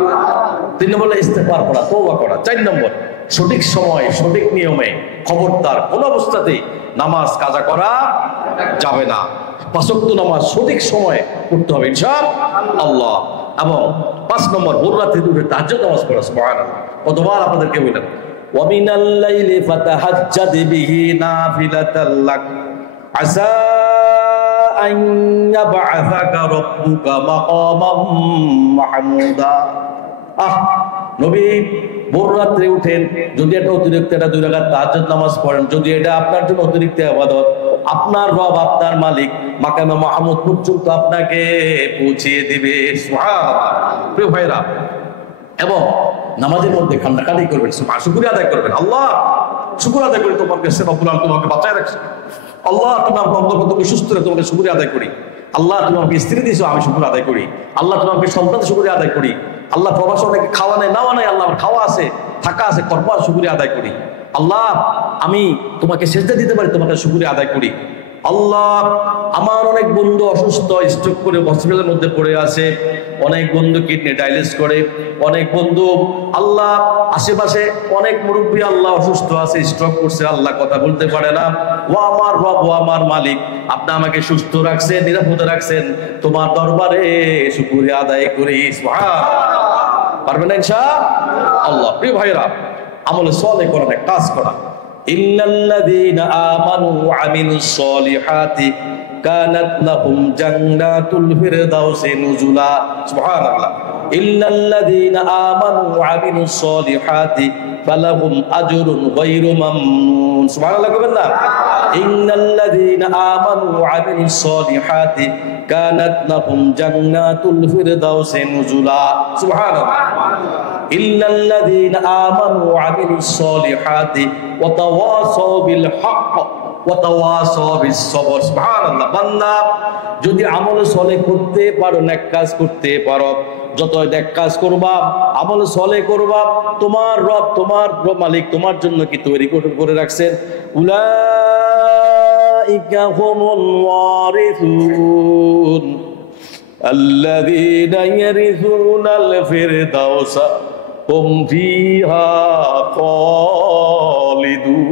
3 নম্বর ইস্তিগফার করা, তওবা করা। 4 নম্বর, সঠিক সময় সঠিক নিয়মে, খবরদার কোন অবস্থাতেই নামাজ কাজা করা যাবে না। 5 ওয়াক্ত নামাজ সঠিক সময়ে পড়তে হবে ইনশাআল্লাহ। এবং 5 নম্বর, ভোর রাতে উঠে তাহাজ্জুদ নামাজ পড়া। সুবহানাল্লাহ। কতবার আপনাদেরকে বললাম, ওয়া মিনাল লাইলি ফাতাহাজ্জাদ বিহি নাফিলাতাল লাক আসা আন ইয়াবআসাকা রাব্বুকা মাকামান মাহমুদা। নবী ভোর রাত্রে উঠেন, যদি এটা অতিরিক্ত 2 রাকাত তাহাজ্জুদ নামাজ পড়েন, যদি এটা আপনার জন্য অতিরিক্ত ইবাদত, আপনার রব, আপনার মালিক মাকামে মাহমুদ পর্যন্ত আপনাকে পৌঁছিয়ে দিবে। সুবহানাল্লাহ। প্রিয় ভাইরা, এবং নামাজের মধ্যে কান্নাকাটি করবেন, শুকরিয়া আদায় করবেন। আল্লাহ শুকর আদায় করি তোমার কাছে, রব্বুল আলামিন তোমাকে বাঁচায় রাখছে। আল্লাহ তুমি আমাকে সুস্থ রেখে তোমাকে শুকরিয়া আদায় করি। আল্লাহ তুমি আমাকে স্ত্রী দিয়েছো, আমি শুকর আদায় করি। আল্লাহ তুমি আমাকে সন্তান, শুকরিয়া আদায় করি। আল্লাহ প্রবাসে অনেকে খাওয়া নেই, নাওয়া নাই, আল্লাহ আমার খাওয়া আছে, থাকা আছে, কর্ম শুকরিয়া আদায় করি। আল্লাহ আমি তোমাকে সেজদা দিতে পারি, তোমাকে শুকরিয়া আদায় করি। আল্লাহ আমার অনেক বন্ধু অসুস্থ, স্ট্রোক করে হসপিটালের মধ্যে পড়ে আছে, অনেক বন্ধু কিডনি ডায়ালিস করে, অনেক বন্ধু আল্লাহ আশেপাশে অনেক মুরব্বী আল্লাহ অসুস্থ আছে, স্ট্রোক করছে, আল্লাহ কথা বলতে পারে না। ও আমার রব, ও আমার মালিক, আপনি আমাকে সুস্থ রাখছেন, নিরাপদে রাখছেন, তোমার দরবারে শুকরিয়া আদায় করি। সুবহানাল্লাহ। পারবেন না ইনশাআল্লাহ? প্রিয় ভাইরা, আমলে সালেহ করা, কাজ করা। ইল্লাল্লাযীনা আমানু ওয়া আমিলুস সলিহাতি কানাত লাহুম জান্নাতুল ফিরদাউসি নুজুলা। সুবহানাল্লাহ। ইল্লাল্লাযীনা আমানু ওয়া আমিলুস সলিহাতি ফালাহুম আজরুন গায়রু মামনুন। সুবহানাল্লাহ কইবেন না? ইন্নাল্লাযীনা আমানু ওয়া আমিলুস সলিহাতি কানাত লাহুম জান্নাতুল ফিরদাউসি নুজুলা। সুবহানাল্লাহ। ইল্লাল্লাযীনা আমানু ওয়া আমিলুস সলিহাতি ওয়া তাওয়াসাউ বিল হক ওয়া তাওয়াসাউ বিস সবর। সুবহানাল্লাহ। বান্দা যদি আমল সলে করতে পারো, নেক কাজ করতে পারো, যত নেক কাজ করবা, আমল সলে করবা, তোমার রব, তোমার মালিক তোমার জন্য কি তৈরি করে রাখছেন? উলাইকা হুমুল ওয়ারিসুন আল্লাযীনা ইয়ারিসুনাল ফিরদাউসা হুম ফিহা খালিদুন।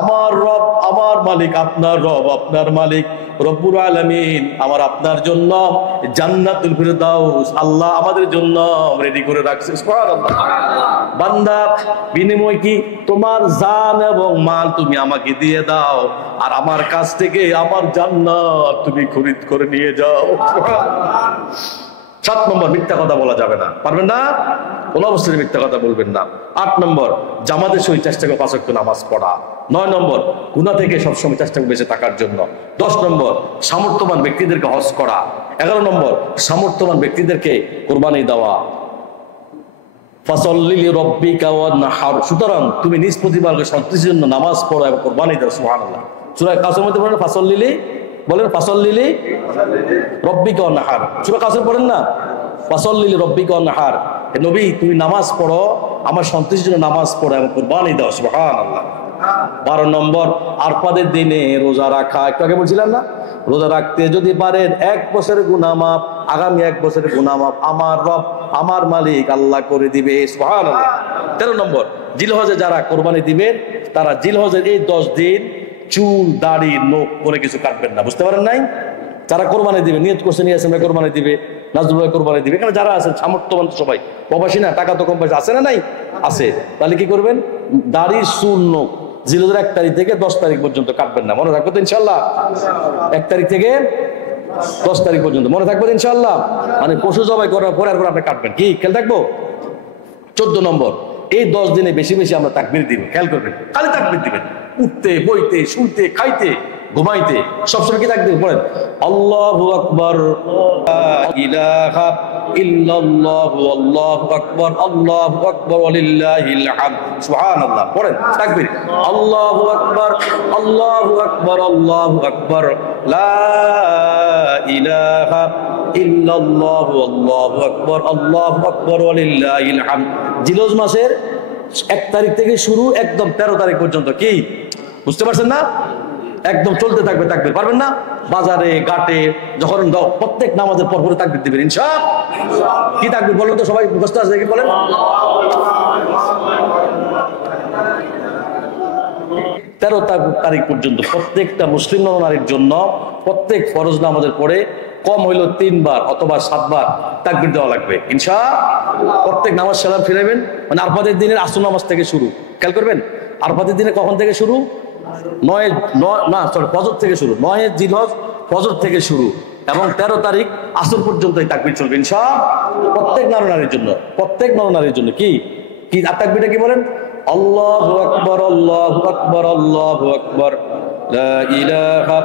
আমার রব, আমার মালিক, আপনার রব, আপনার মালিক রব্বুল আলামিন আমার আপনার জন্য জান্নাতুল ফিরদাউস আল্লাহ আমাদের জন্য রেডি করে রাখছে। সুবহানাল্লাহ। বান্দা, বিনিময় কি? তোমার জান এবং মাল তুমি আমাকে দিয়ে দাও, আর আমার কাছ থেকে আমার জান্নাত তুমি খরিদ করে নিয়ে যাও। 7 নম্বর, মিথ্যা কথা বলা যাবে না। পারবেন না? কোন অবস্থায় মিথ্যা কথা বলবেন না। 8 নম্বর, জামাতের সহিত চেষ্টা করে 5 ওয়াক্ত নামাজ পড়া। 9 নম্বর, গুনাহ থেকে সবসময় চেষ্টা করে বেঁচে থাকার জন্য। 10 নম্বর, সামর্থ্যবান ব্যক্তিদেরকে হজ করা। 11 নম্বর, সামর্থ্যবান ব্যক্তিদেরকে কোরবানি দেওয়া। ফাসাল্লি লিরাব্বিকা ওয়ানহার। সুতরাং তুমি নিজ প্রতিপালকের সন্তুষ্টির জন্য নামাজ পড়ো এবং কোরবানি দাও। সুবহানাল্লাহ। সূরা কাসর মধ্যে বলেন ফাসাল্লি, বলেন ফাসাল্লি রব্বিকা ওয়ানহার। সূরা কাসর পড়েন না, ফাসাল্লি লিরাব্বিকা ওয়ানহার। হে নবী, তুমি নামাজ পড়ো, আমার সন্তুষ্টির জন্য নামাজ পড়ো এবং কোরবানি দাও। সুবহানাল্লাহ। 12 নম্বর, আরফাদের দিনে রোজা রাখা। একটু আগে বলছিলাম না, রোজা রাখতে যদি পারেন 1 বছরের গুনাহ মাফ, আগামী 1 বছরের গুনাহ মাফ আমার রব, আমার মালিক আল্লাহ করে দিবে। সুবহানাল্লাহ। 13 নম্বর, জিলহজে যারা কোরবানি দিবেন তারা জিলহজের এই 10 দিন চুল, দাড়ি, নখ কোনো কিছু কাটবেন না। বুঝতে পারেন নাই? যারা কোরবানি দিবে, নিয়ত করছে নিয়ে আসেন কোরবানি দিবে, নাজরুল ভাই কোরবানি দিবে, এখানে যারা আছেন সামর্থ্যবান সবাই, প্রবাসী না, টাকা তো কম পয়সা আছে না নাই? আছে। তাহলে কি করবেন? দাড়ি, চুল, নখ জিলহজের 1 তারিখ থেকে 10 তারিখ পর্যন্ত কাটবেন না। মনে রাখবো তো ইনশাআল্লাহ? 1 তারিখ থেকে 10 তারিখ পর্যন্ত মনে থাকবে ইনশাআল্লাহ। মানে পশু জবাই করার পরে আর আপনি কাটবেন কি? খেয়াল থাকবো। 14 নম্বর, এই 10 দিনে বেশি বেশি আমরা তাকবীর দিব। খেয়াল করবেন, খালি তাকবীর দিবেন। উঠতে, বইতে, শুনতে, খাইতে, ঘুমাইতে সবসময় কি তাকবীর পড়েন? আল্লাহু আকবার, লা ইলাহা ইল্লাল্লাহু, আল্লাহু আকবার, আল্লাহু আকবার ওয়ালিল্লাহিল হামদ। সুবহানাল্লাহ। পড়েন তাকবীর। আল্লাহু আকবার, আল্লাহু আকবার, আল্লাহু আকবার, লা ইলাহা ইল্লাল্লাহু, আল্লাহু আকবার, আল্লাহু আকবার ওয়ালিল্লাহিল হামদ। জিলহজ মাসের 1 তারিখ থেকে শুরু একদম 13 তারিখ পর্যন্ত। কি বুঝতে পারছেন না? একদম চলতে থাকবে তাকবীর। পারবেন না? বাজারে, ঘাটে যখন প্রত্যেক নামাজের পর পরে তাকবীর দিবেন ইনশাআল্লাহ। কি তাকবীর বলেন তো সবাই? মুখস্থ আছে কি বলেন? 13 তারিখ পর্যন্ত প্রত্যেকটা মুসলিম নারীর জন্য প্রত্যেক ফরজ নামাজের পরে কম হইল 3 বার অথবা 7 বার তাকবীর দেওয়া লাগবে ইনশাআল্লাহ। প্রত্যেক নামাজ সালাম ফিরাইবেন। মানে আরফাতের দিনের আসর নামাজ থেকে শুরু। খেয়াল করবেন, আরফাতের দিনে কখন থেকে শুরু? ফজর থেকে শুরু। 9 জিলহজ ফজর থেকে শুরু এবং 13 তারিখ আসর পর্যন্ত এই তাকবীর চলবে ইনশাআল্লাহ। প্রত্যেক নরনারীর জন্য, প্রত্যেক নরনারীর জন্য। কি কি তাকবীরটা কি বলেন? আল্লাহু আকবার, আল্লাহু আকবার, আল্লাহু আকবার, লা ইলাহা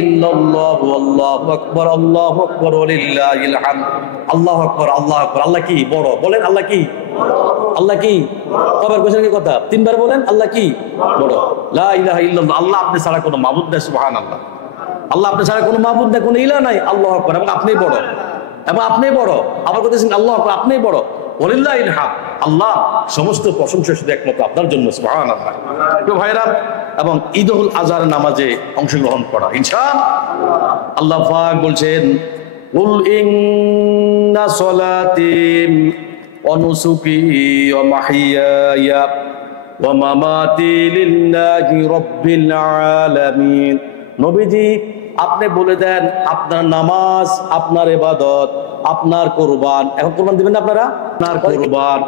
ইল্লাল্লাহু, আল্লাহু আকবার, আল্লাহু আকবার ওয়ালিল্লাহিল হামদ। আল্লাহু আকবার, আল্লাহু আকবার। আল্লাহ কি বড়? বলেন আল্লাহ কি? আল্লাহ কি? কবার কোশ্চেন কি কথা? 3 বার বলেন আল্লাহ কি বড়। লা ইলাহা ইল্লাল্লাহ, আল্লাহ আপনি ছাড়া কোনো মাবুদ নেই। সুবহানাল্লাহ। আল্লাহ আপনি ছাড়া কোনো মাবুদ নেই, কোনো ইলাহ নাই। আল্লাহু আকবার, এবং আপনি বড়, এবং আপনি বড়। আবার বলতেছেন আল্লাহু আকবার, আপনি বড়। ওয়ালিল্লাহিল হামদ, আল্লাহ সমস্ত প্রশংসা শুধু একমাত্র আপনার জন্য। সুবহানাল্লাহ। প্রিয় ভাইরা, এবং ঈদুল আজহার নামাজে অংশগ্রহণ করা ইনশাআল্লাহ। আল্লাহ পাক বলছেন, কুল ইন্না সলাতি ওয়া নুসুকি ওয়া মাহইয়ায়া ওয়া মামাতি লিল্লাহি রাব্বিল আলামিন। নবীজি আপনি বলে দেন, আপনার নামাজ, আপনার ইবাদত, আপনার কুরবান। এখন কুরবান দিবেন না আপনারা? আপনার কুরবান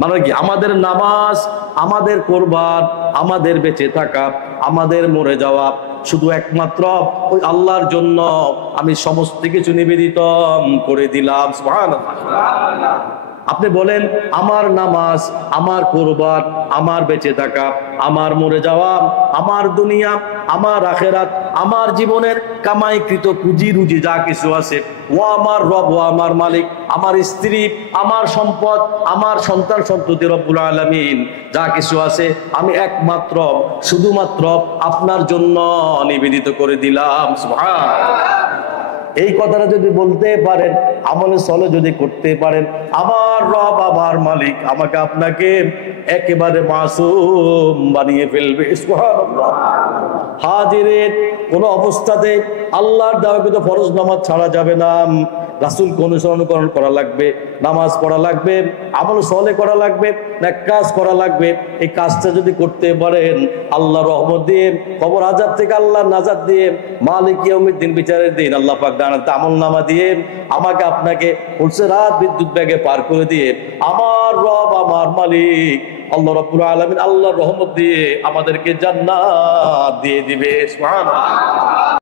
মানে কি? আমাদের নামাজ, আমাদের কুরবান, আমাদের বেঁচে থাকা, আমাদের মরে যাওয়া শুধু একমাত্র ওই আল্লাহর জন্য আমি সমস্ত কিছু নিবেদিত করে দিলাম। সুবহানাল্লাহ। আপনি বলেন, আমার নামাজ, আমার কুরবান, আমার বেঁচে থাকা, আমার মরে যাওয়া, আমার দুনিয়া, আমার আখেরাত, আমার জীবনের কামাইকৃত পুঁজি রুজি যা কিছু আছে, ও আমার রব, ও আমার মালিক, আমার স্ত্রী, আমার সম্পদ, আমার সন্তান সন্ততি, রব্বুল আলামিন যা কিছু আছে আমি একমাত্র শুধুমাত্র আপনার জন্য নিবেদিত করে দিলাম। সুবহানাল্লাহ। এই কথাটা যদি বলতে পারেন, আমলে চলে যদি করতে পারেন, আমার রব, আমার মালিক আমাকে আপনাকে একেবারে মাসুম বানিয়ে ফেলবে। সুবহানাল্লাহ। হাজিরের কোনো অবস্থাতে আল্লাহর দেওয়াকৃত ফরজ নামাজ ছাড়া যাবে না। রাসূলকে অনুসরণ করা লাগবে, নামাজ পড়া লাগবে, আমল সলে করা লাগবে, নেক কাজ করা লাগবে। এই কাজটা যদি করতে পারেন, আল্লাহর রহমত দিয়ে, কবর আযাব থেকে আল্লাহর নাজাত দিয়ে, মালিক ইয়াউমিদ্দিন বিচারের দিন আল্লাহ পাক জান্নাতে আমলনামা দিয়ে আমাকে আপনাকে পুলসিরাত বিদ্যুৎ বেগে পার করে দিয়ে আমার রব, আমার মালিক আল্লাহ রাব্বুল আলামিন আল্লাহর রহমত দিয়ে আমাদেরকে জান্নাত দিয়ে দিবে। সুবহানাল্লাহ।